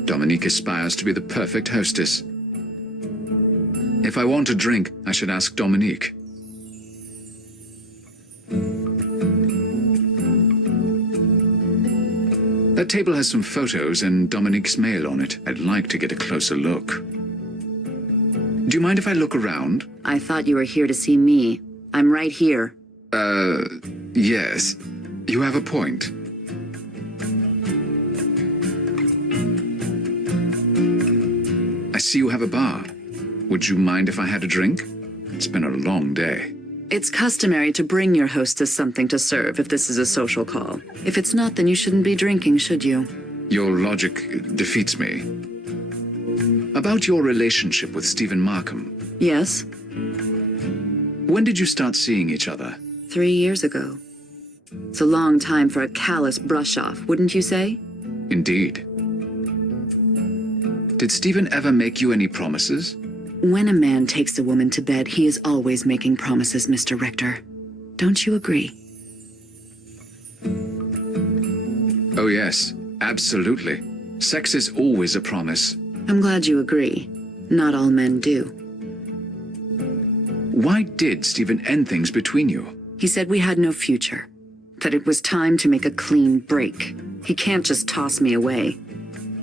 Dominique aspires to be the perfect hostess. If I want a drink, I should ask Dominique. That table has some photos and Dominique's mail on it. I'd like to get a closer look. Do you mind if I look around? I thought you were here to see me. I'm right here. Yes. You have a point. I see you have a bar. Would you mind if I had a drink? It's been a long day. It's customary to bring your hostess something to serve if this is a social call. If it's not, then you shouldn't be drinking, should you? Your logic defeats me. About your relationship with Stephen Markham. Yes, When did you start seeing each other? 3 years ago. It's a long time for a callous brush-off, wouldn't you say? Indeed. Did Stephen ever make you any promises? When a man takes a woman to bed, he is always making promises, Mr. Richter. Don't you agree? Oh yes, absolutely. Sex is always a promise. I'm glad you agree. Not all men do. Why did Stephen end things between you? He said we had no future. That it was time to make a clean break. He can't just toss me away.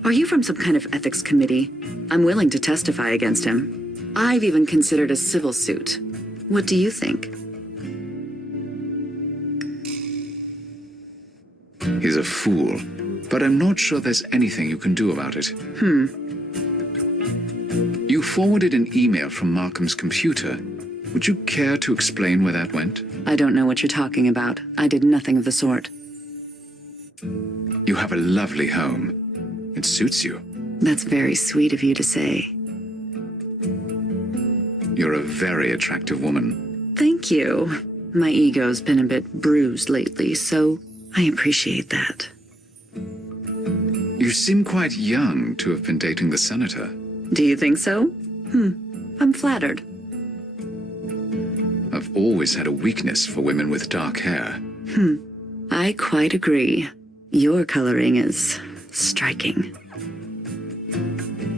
Are you from some kind of ethics committee? I'm willing to testify against him. I've even considered a civil suit. What do you think? He's a fool, but I'm not sure there's anything you can do about it. You forwarded an email from Markham's computer. Would you care to explain where that went? I don't know what you're talking about. I did nothing of the sort. You have a lovely home. It suits you. That's very sweet of you to say. You're a very attractive woman. Thank you. My ego's been a bit bruised lately, so I appreciate that. You seem quite young to have been dating the senator. Do you think so? I'm flattered. I've always had a weakness for women with dark hair. I quite agree. Your coloring is striking.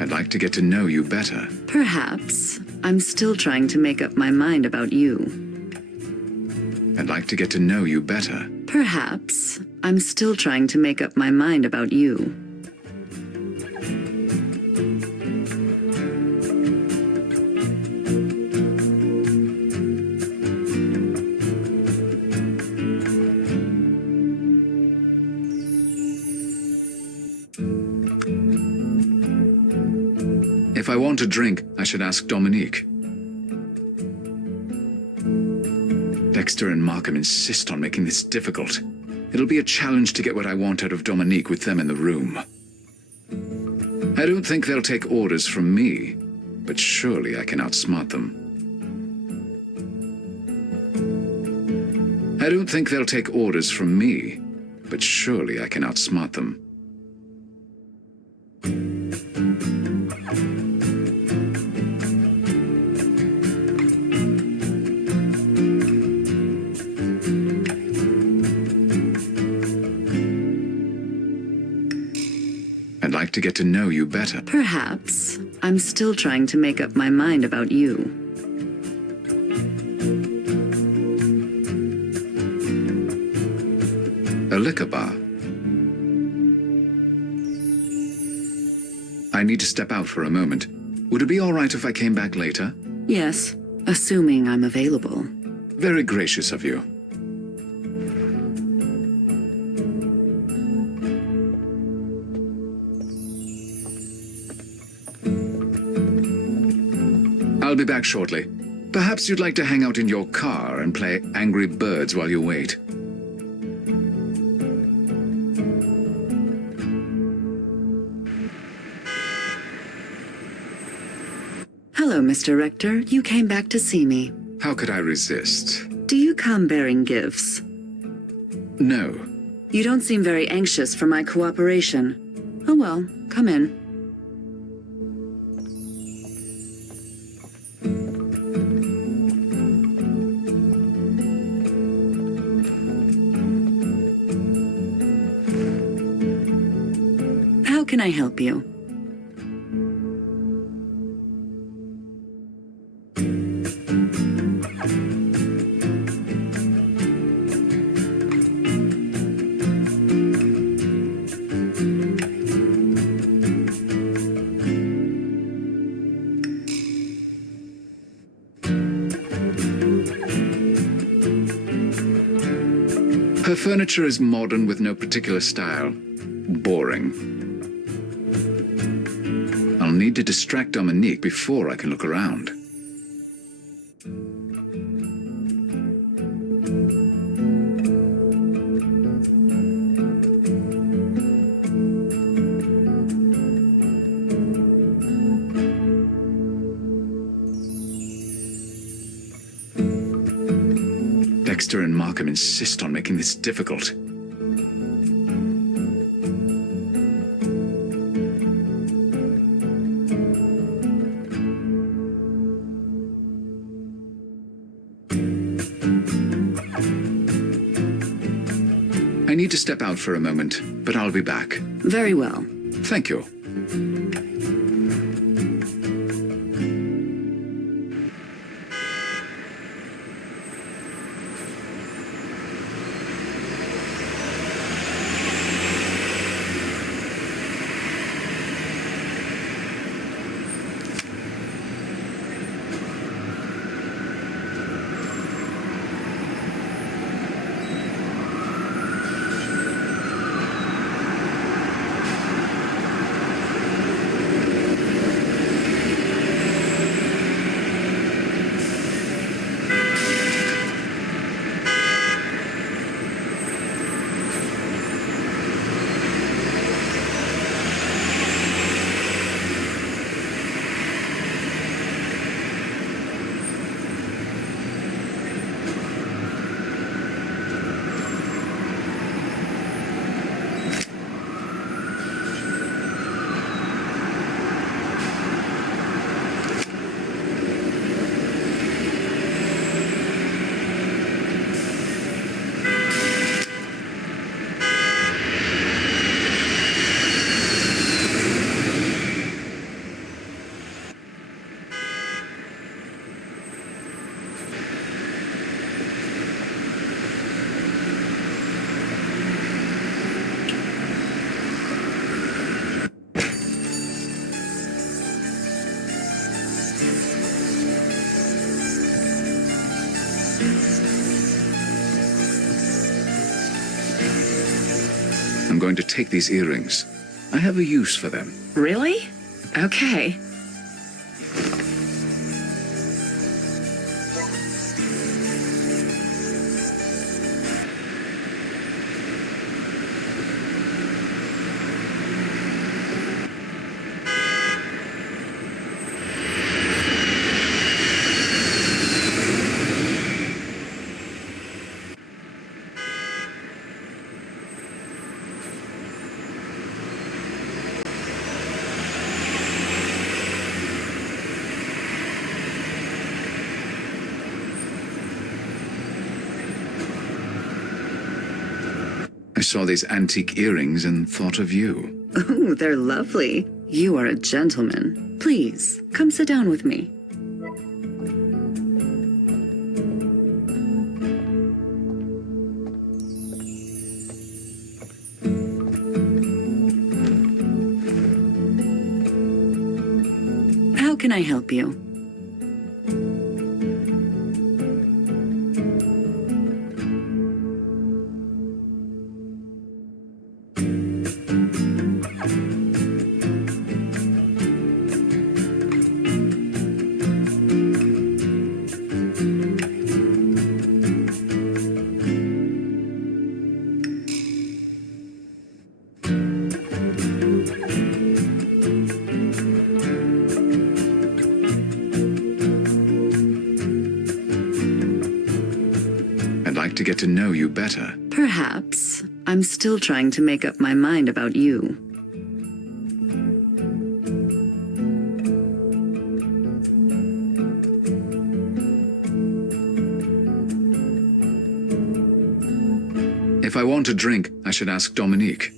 I'd like to get to know you better. Perhaps. I'm still trying to make up my mind about you. I'd like to get to know you better. Perhaps. I'm still trying to make up my mind about you. If I want a drink, I should ask Dominique. Dexter and Markham insist on making this difficult. It'll be a challenge to get what I want out of Dominique with them in the room. I don't think they'll take orders from me, but surely I can outsmart them. I don't think they'll take orders from me, but surely I can outsmart them. I'd like to get to know you better. Perhaps. I'm still trying to make up my mind about you. A liquor bar. I need to step out for a moment. Would it be all right if I came back later? Yes, assuming I'm available. Very gracious of you. I'll be back shortly. Perhaps you'd like to hang out in your car and play Angry Birds while you wait. Hello, Mr. Rector. You came back to see me. How could I resist? Do you come bearing gifts? No. You don't seem very anxious for my cooperation. Oh well, come in. How can I help you? Her furniture is modern with no particular style. Boring. I'll need to distract Dominique before I can look around. Dexter and Markham insist on making this difficult. I need to step out for a moment, but I'll be back. Very well. Thank you. take these earrings. I have a use for them. Really? Okay. I saw these antique earrings and thought of you. Oh, they're lovely. You are a gentleman. Please, come sit down with me. How can I help you? I'd like to get to know you better. Perhaps. I'm still trying to make up my mind about you. If I want a drink, I should ask Dominique.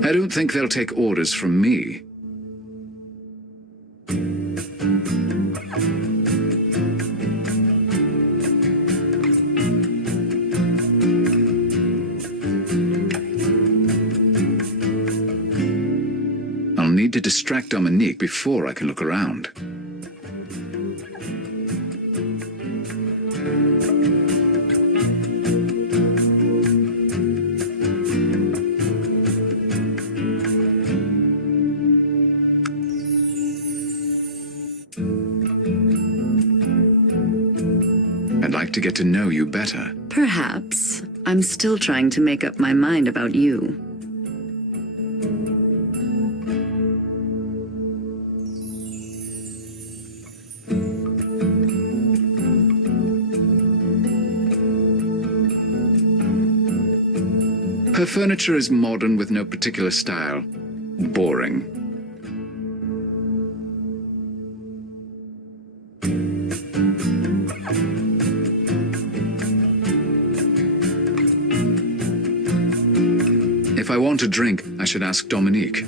I don't think they'll take orders from me. I'll need to distract Dominique before I can look around. I'd like to get to know you better. Perhaps. I'm still trying to make up my mind about you. Her furniture is modern with no particular style. Boring. If I want a drink, I should ask Dominique.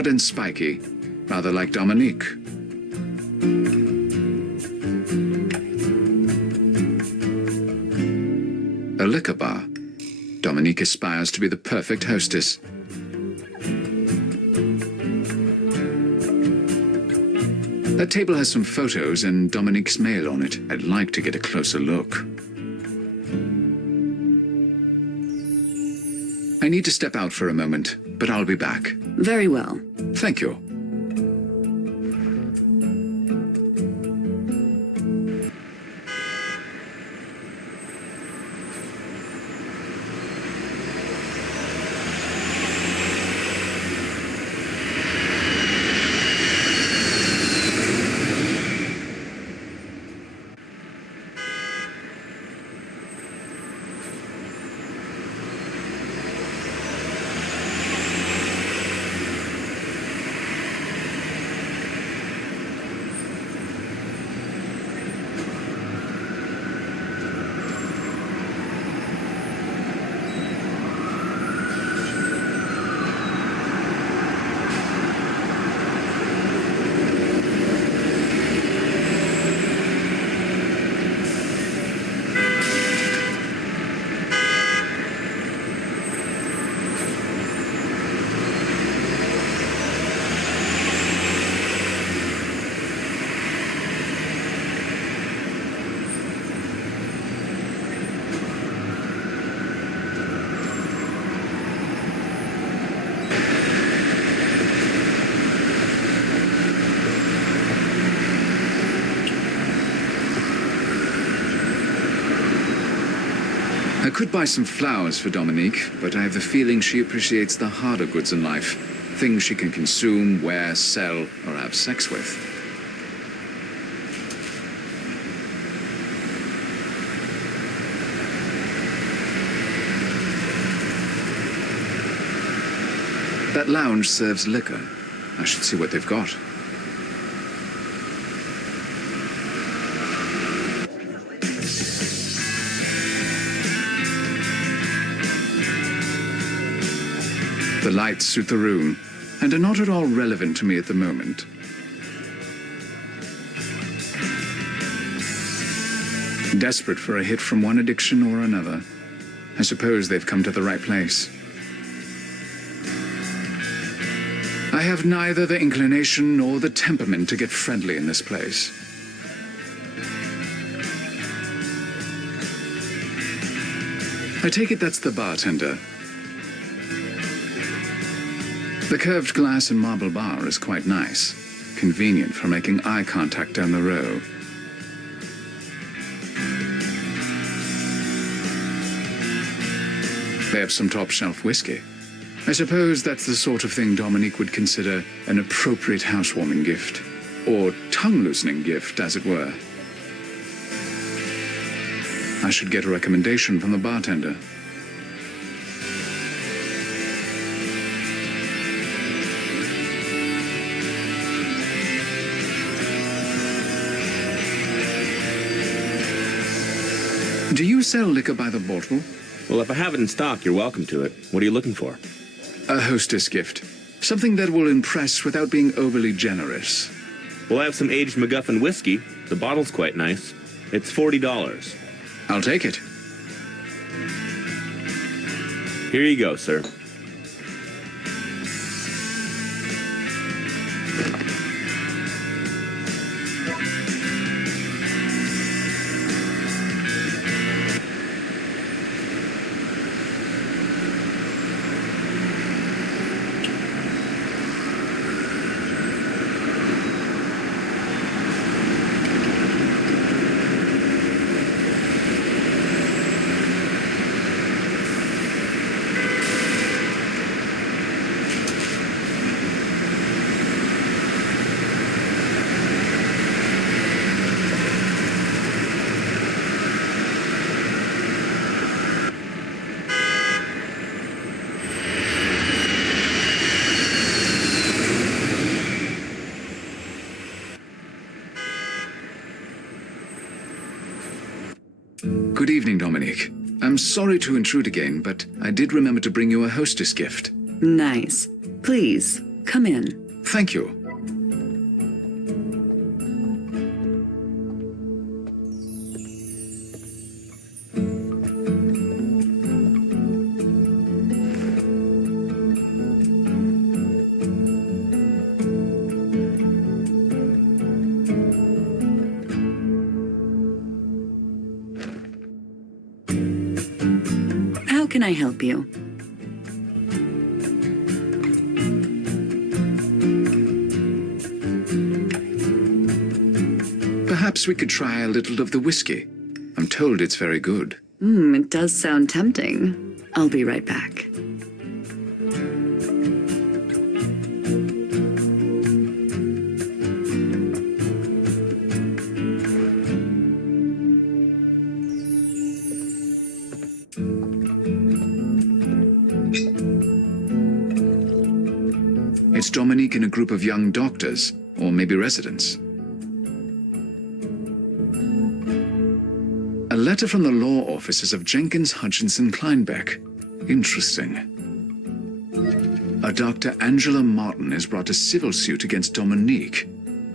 hard and spiky, rather like Dominique. A liquor bar. Dominique aspires to be the perfect hostess. That table has some photos and Dominique's mail on it. I'd like to get a closer look. I need to step out for a moment, but I'll be back. Very well. Thank you. I could buy some flowers for Dominique, but I have a feeling she appreciates the harder goods in life. Things she can consume, wear, sell, or have sex with. That lounge serves liquor. I should see what they've got. The lights suit the room, and are not at all relevant to me at the moment. Desperate for a hit from one addiction or another. I suppose they've come to the right place. I have neither the inclination nor the temperament to get friendly in this place. I take it that's the bartender. The curved glass and marble bar is quite nice. Convenient for making eye contact down the row. They have some top-shelf whiskey. I suppose that's the sort of thing Dominique would consider an appropriate housewarming gift. Or tongue-loosening gift, as it were. I should get a recommendation from the bartender. Do you sell liquor by the bottle? Well, if I have it in stock, you're welcome to it. What are you looking for? A hostess gift. Something that will impress without being overly generous. Well, I have some aged MacGuffin whiskey. The bottle's quite nice. It's $40. I'll take it. Here you go, sir. Good evening, Dominique. I'm sorry to intrude again, but I did remember to bring you a hostess gift. Nice. Please, Come in. Thank you. How can I help you? Perhaps we could try a little of the whiskey. I'm told it's very good. It does sound tempting. I'll be right back. It's Dominique and a group of young doctors, or maybe residents. A letter from the law offices of Jenkins, Hutchinson, Kleinbeck. Interesting. A Dr. Angela Martin has brought a civil suit against Dominique.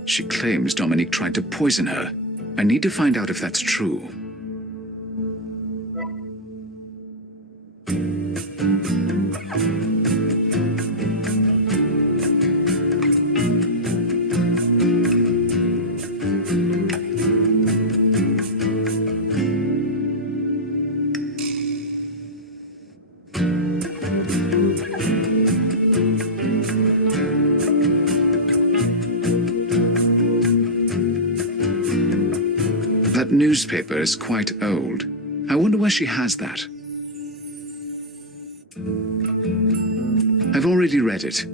She claims Dominique tried to poison her. I need to find out if that's true. That newspaper is quite old. I wonder where she has that. I've already read it.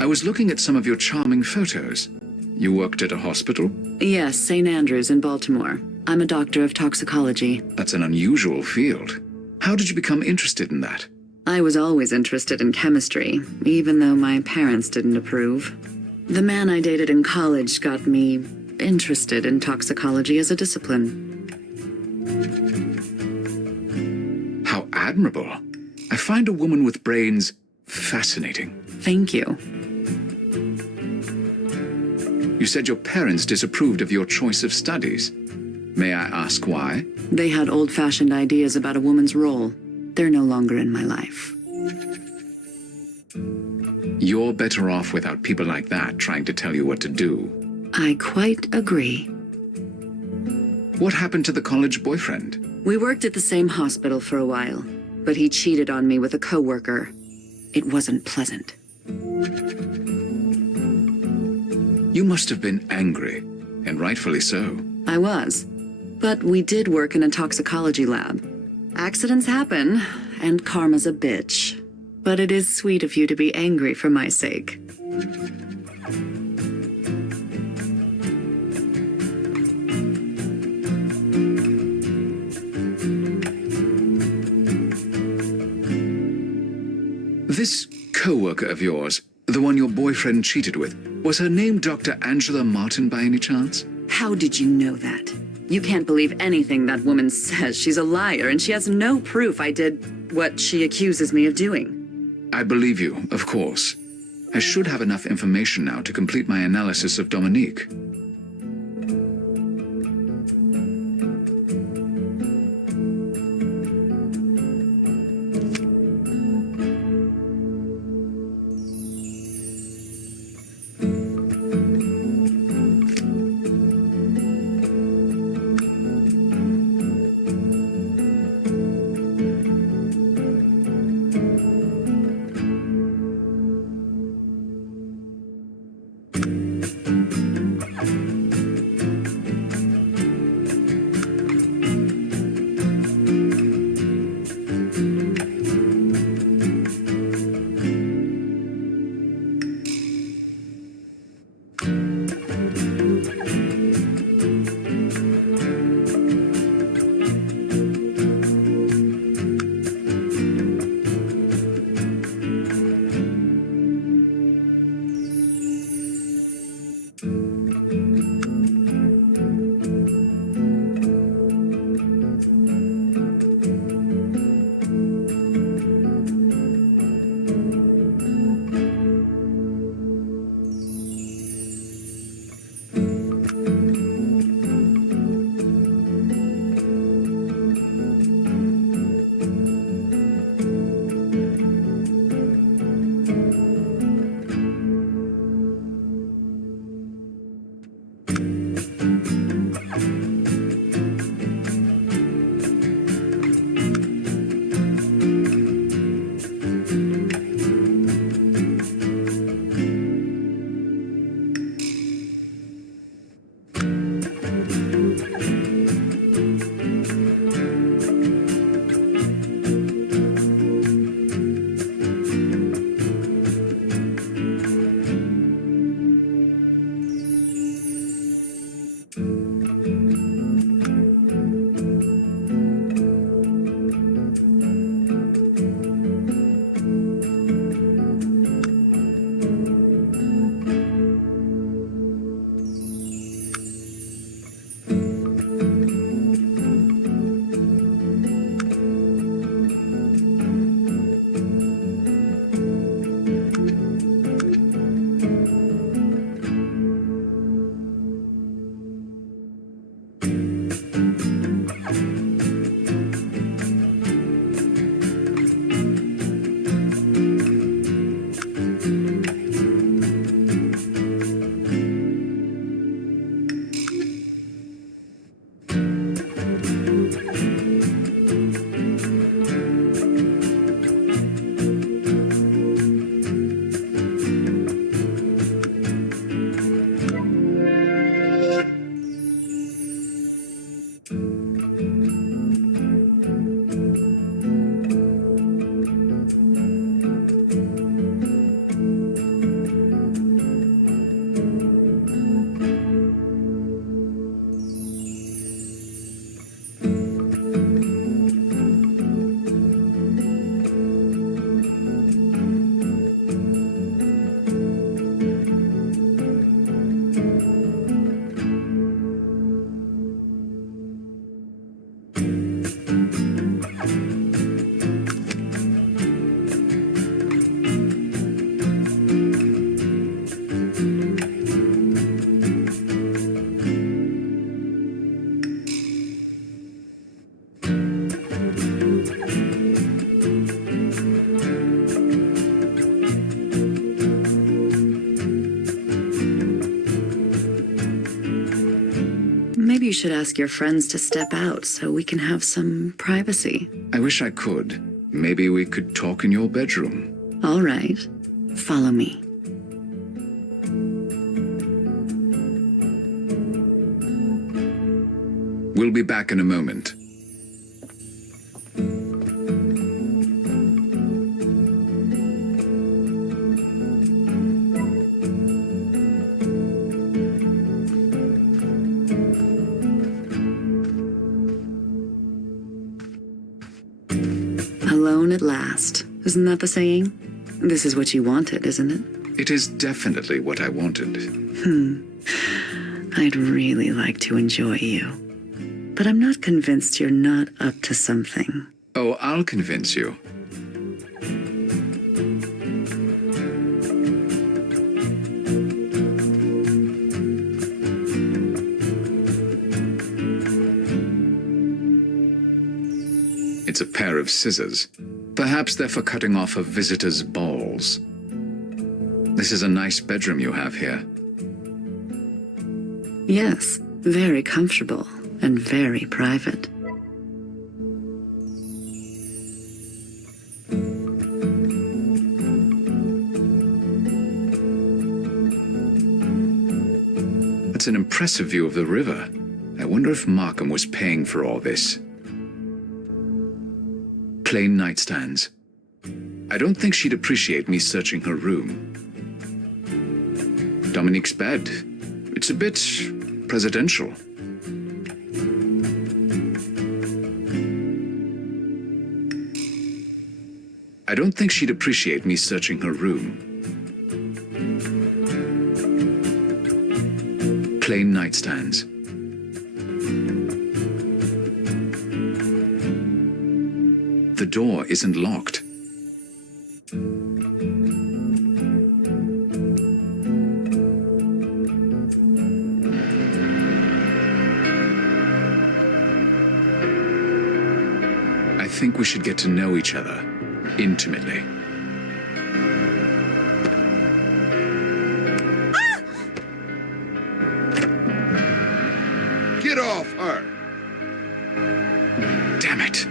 I was looking at some of your charming photos. You worked at a hospital? Yes, St. Andrews in Baltimore. I'm a doctor of toxicology. That's an unusual field. How did you become interested in that? I was always interested in chemistry, even though my parents didn't approve. The man I dated in college got me interested in toxicology as a discipline. How admirable. I find a woman with brains fascinating. Thank you. You said your parents disapproved of your choice of studies. May I ask why? They had old-fashioned ideas about a woman's role. They're no longer in my life. You're better off without people like that trying to tell you what to do. I quite agree. What happened to the college boyfriend? We worked at the same hospital for a while, but he cheated on me with a coworker. It wasn't pleasant. You must have been angry, and rightfully so. I was. But we did work in a toxicology lab. Accidents happen, and karma's a bitch. But it is sweet of you to be angry for my sake. This co-worker of yours, the one your boyfriend cheated with, was her name Dr. Angela Martin by any chance? How did you know that? You can't believe anything that woman says. She's a liar, and she has no proof I did what she accuses me of doing. I believe you, of course. I should have enough information now to complete my analysis of Dominique. Maybe you should ask your friends to step out so we can have some privacy. I wish I could. Maybe we could talk in your bedroom. All right. Follow me. We'll be back in a moment. Alone at last. Isn't that the saying? This is what you wanted, isn't it? It is definitely what I wanted. I'd really like to enjoy you. But I'm not convinced you're not up to something. Oh, I'll convince you. It's a pair of scissors. Perhaps they're for cutting off a visitor's balls. This is a nice bedroom you have here. Yes, very comfortable and very private. It's an impressive view of the river. I wonder if Markham was paying for all this. Plain nightstands. I don't think she'd appreciate me searching her room. Dominique's bed. It's a bit presidential. I don't think she'd appreciate me searching her room. Plain nightstands. The door isn't locked. I think we should get to know each other intimately. Get off her! Damn it.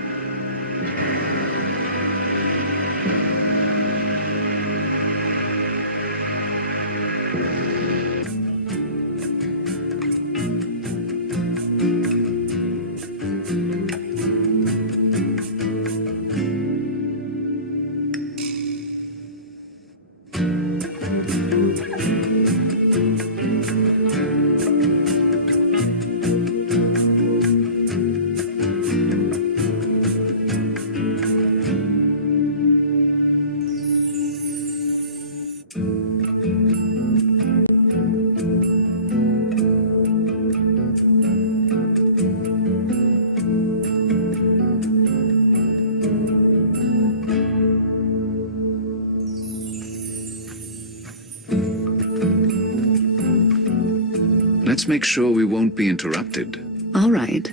Let's make sure we won't be interrupted. All right.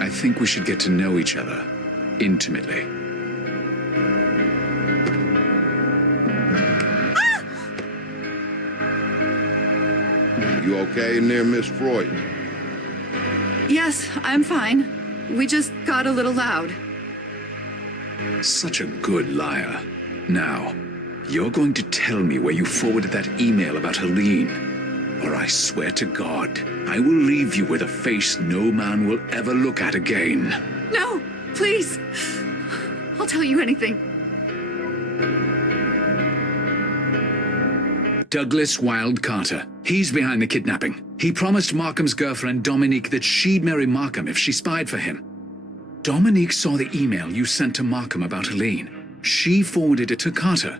I think we should get to know each other intimately. You okay in there, Miss Freud? Yes, I'm fine. We just got a little loud. Such a good liar. Now, you're going to tell me where you forwarded that email about Helene, or I swear to God, I will leave you with a face no man will ever look at again. No, please. I'll tell you anything. Douglas Wilde Carter. He's behind the kidnapping. He promised Markham's girlfriend Dominique that she'd marry Markham if she spied for him. Dominique saw the email you sent to Markham about Helene. She forwarded it to Carter.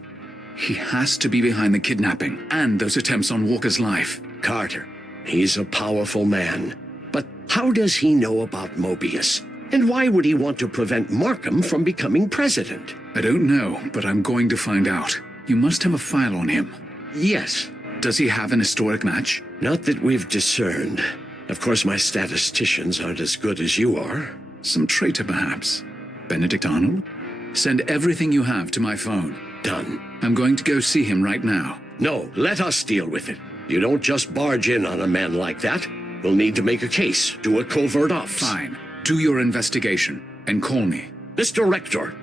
He has to be behind the kidnapping and those attempts on Walker's life. Carter. He's a powerful man. But how does he know about Moebius? And why would he want to prevent Markham from becoming president? I don't know, but I'm going to find out. You must have a file on him. Yes. Does he have an historic match? Not that we've discerned. Of course, my statisticians aren't as good as you are. Some traitor, perhaps? Benedict Arnold? Send everything you have to my phone. Done. I'm going to go see him right now. No, let us deal with it. You don't just barge in on a man like that. We'll need to make a case, do a covert ops. Fine. Do your investigation, and call me. Mr. Rector.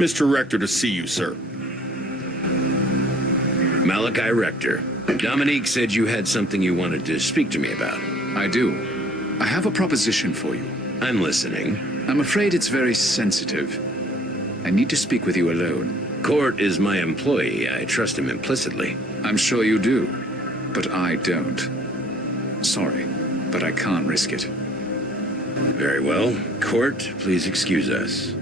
Mr. Rector to see you, sir. Malachi Rector, Dominique said you had something you wanted to speak to me about. I do. I have a proposition for you. I'm listening. I'm afraid it's very sensitive. I need to speak with you alone. Court is my employee. I trust him implicitly. I'm sure you do, but I don't. Sorry, but I can't risk it. Very well. Court, please excuse us.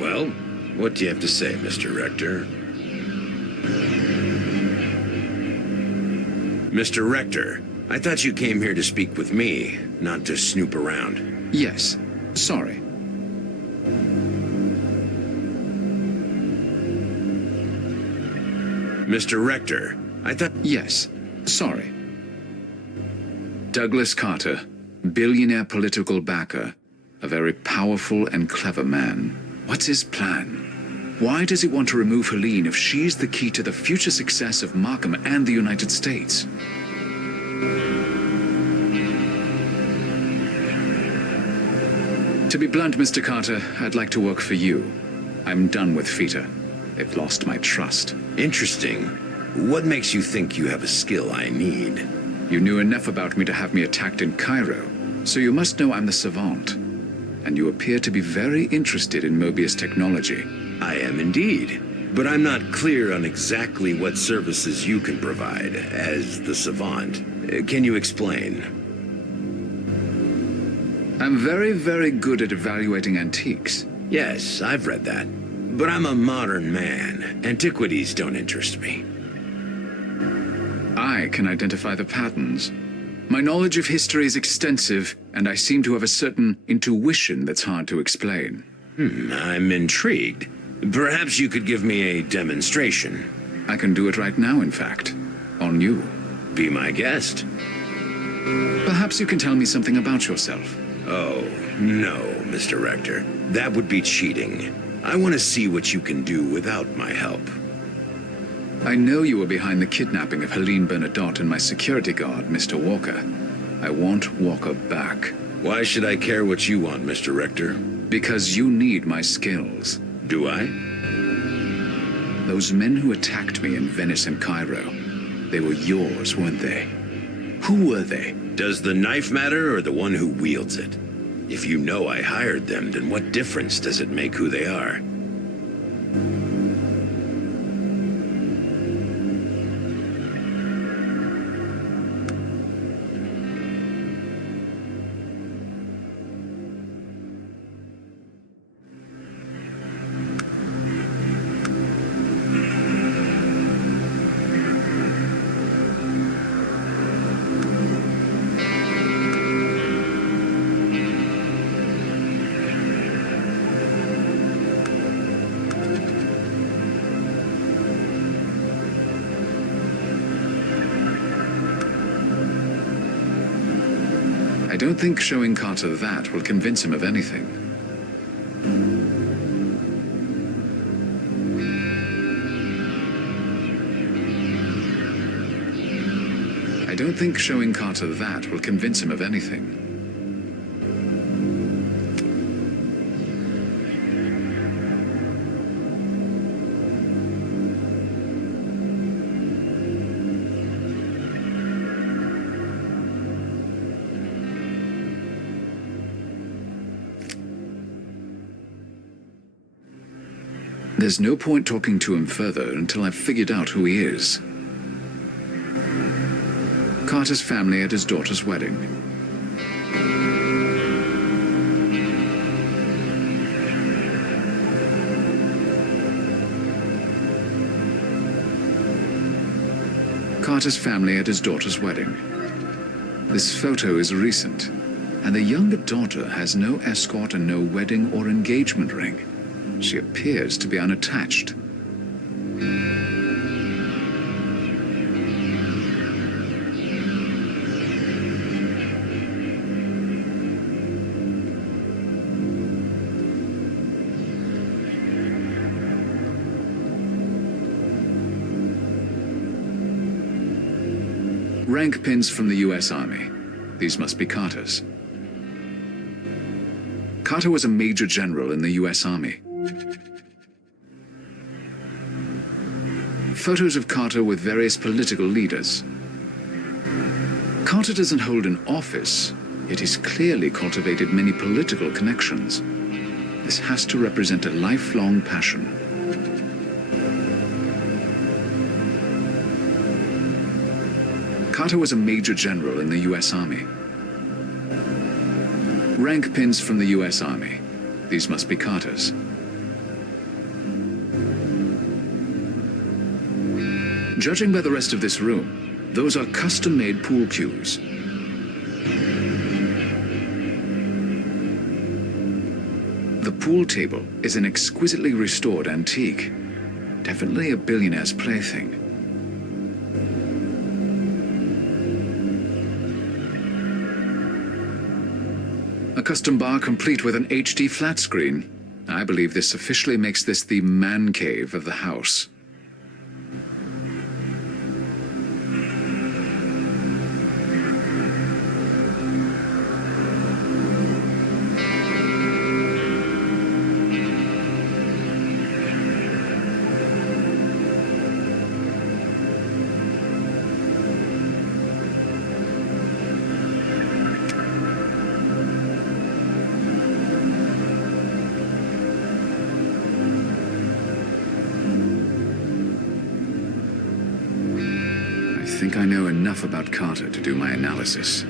Well, what do you have to say, Mr. Rector? Mr. Rector, I thought you came here to speak with me, not to snoop around. Yes, sorry. Mr. Rector, I thought... Yes, sorry. Douglas Carter, billionaire political backer, a very powerful and clever man. What's his plan? Why does he want to remove Helene if she's the key to the future success of Markham and the United States? To be blunt, Mr. Carter, I'd like to work for you. I'm done with FETA. They've lost my trust. Interesting. What makes you think you have a skill I need? You knew enough about me to have me attacked in Cairo, so you must know I'm the savant. And you appear to be very interested in Moebius technology. I am indeed. But I'm not clear on exactly what services you can provide as the savant. Can you explain? I'm very, very good at evaluating antiques. Yes, I've read that. But I'm a modern man. Antiquities don't interest me. I can identify the patterns. My knowledge of history is extensive, and I seem to have a certain intuition that's hard to explain. I'm intrigued. Perhaps you could give me a demonstration. I can do it right now, in fact. On you. Be my guest. Perhaps you can tell me something about yourself. Oh, no, Mr. Rector. That would be cheating. I want to see what you can do without my help. I know you were behind the kidnapping of Helene Bernadotte and my security guard, Mr. Walker. I want Walker back. Why should I care what you want, Mr. Rector? Because you need my skills. Do I? Those men who attacked me in Venice and Cairo, they were yours, weren't they? Who were they? Does the knife matter or the one who wields it? If you know I hired them, then what difference does it make who they are? I don't think showing Carter that will convince him of anything. I don't think showing Carter that will convince him of anything. There's no point talking to him further until I've figured out who he is. Carter's family at his daughter's wedding. Carter's family at his daughter's wedding. This photo is recent, and the younger daughter has no escort and no wedding or engagement ring. She appears to be unattached. Rank pins from the U.S. Army. These must be Carter's. Carter was a major general in the U.S. Army. Photos of Carter with various political leaders. Carter doesn't hold an office, yet he's clearly cultivated many political connections. This has to represent a lifelong passion. Carter was a major general in the U.S. Army. Rank pins from the U.S. Army. These must be Carter's. Judging by the rest of this room, those are custom-made pool cues. The pool table is an exquisitely restored antique. Definitely a billionaire's plaything. A custom bar complete with an HD flat screen. I believe this officially makes this the man cave of the house. I think I know enough about Carter to do my analysis.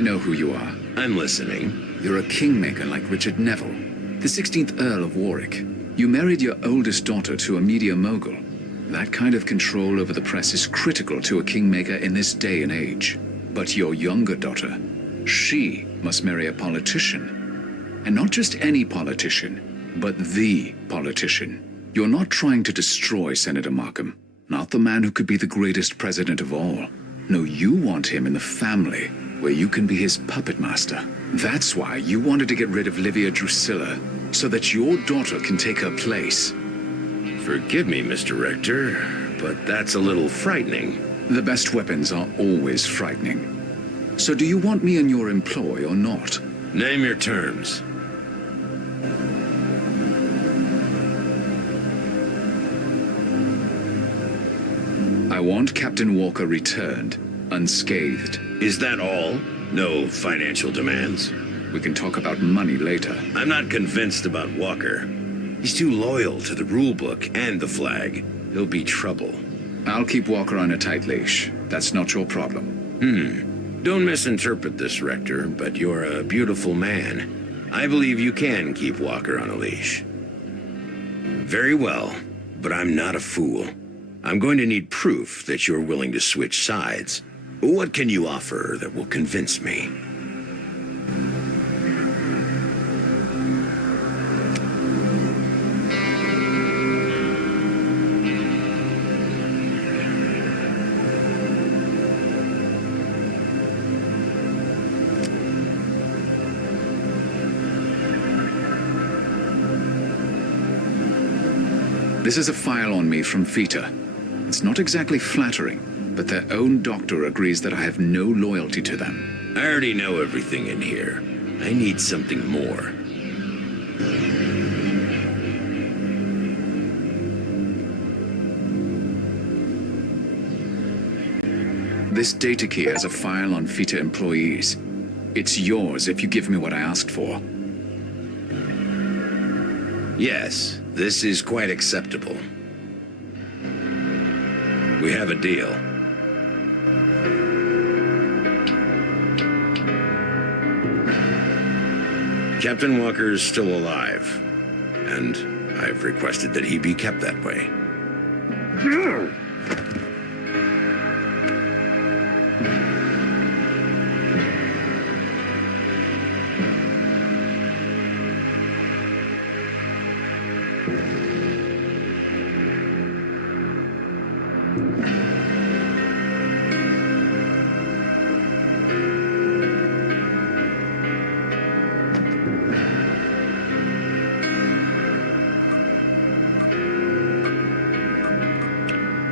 I know who you are. I'm listening. You're a kingmaker like Richard Neville, the 16th Earl of Warwick. You married your oldest daughter to a media mogul. That kind of control over the press is critical to a kingmaker in this day and age. But your younger daughter, she must marry a politician. And not just any politician, but the politician. You're not trying to destroy Senator Markham. Not the man who could be the greatest president of all. No, you want him in the family, where you can be his puppet master. That's why you wanted to get rid of Livia Drusilla, so that your daughter can take her place. Forgive me, Mr. Rector, but that's a little frightening. The best weapons are always frightening. So do you want me in your employ or not? Name your terms. I want Captain Walker returned, unscathed. Is that all? No financial demands? We can talk about money later. I'm not convinced about Walker. He's too loyal to the rulebook and the flag. He'll be trouble. I'll keep Walker on a tight leash. That's not your problem. Don't misinterpret this, Rector, but you're a beautiful man. I believe you can keep Walker on a leash. Very well, but I'm not a fool. I'm going to need proof that you're willing to switch sides. What can you offer that will convince me? This is a file on me from FETA. It's not exactly flattering, but their own doctor agrees that I have no loyalty to them. I already know everything in here. I need something more. This data key has a file on FETA employees. It's yours if you give me what I asked for. Yes, this is quite acceptable. We have a deal. Captain Walker is still alive, and I've requested that he be kept that way.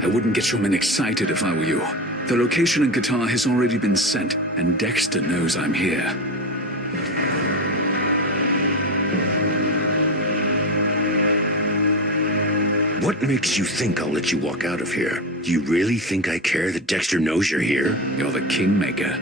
I wouldn't get your men excited if I were you. The location in Qatar has already been sent, and Dexter knows I'm here. What makes you think I'll let you walk out of here? Do you really think I care that Dexter knows you're here? You're the Kingmaker.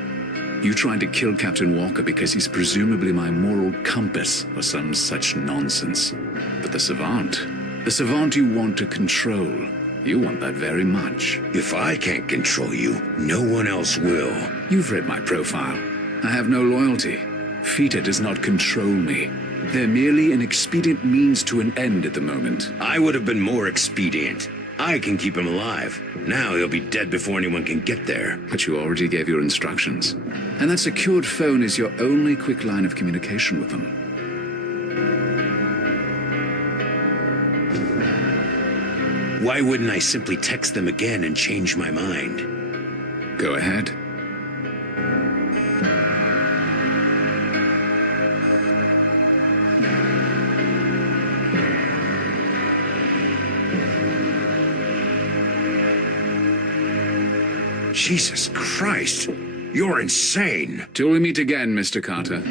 You tried to kill Captain Walker because he's presumably my moral compass or some such nonsense. But the Savant you want to control, you want that very much. If I can't control you, no one else will. You've read my profile. I have no loyalty. FETA does not control me. They're merely an expedient means to an end at the moment. I would have been more expedient. I can keep him alive. Now he'll be dead before anyone can get there. But you already gave your instructions. And that secured phone is your only quick line of communication with them. Why wouldn't I simply text them again and change my mind? Go ahead. Jesus Christ, you're insane. Till we meet again, Mr. Carter.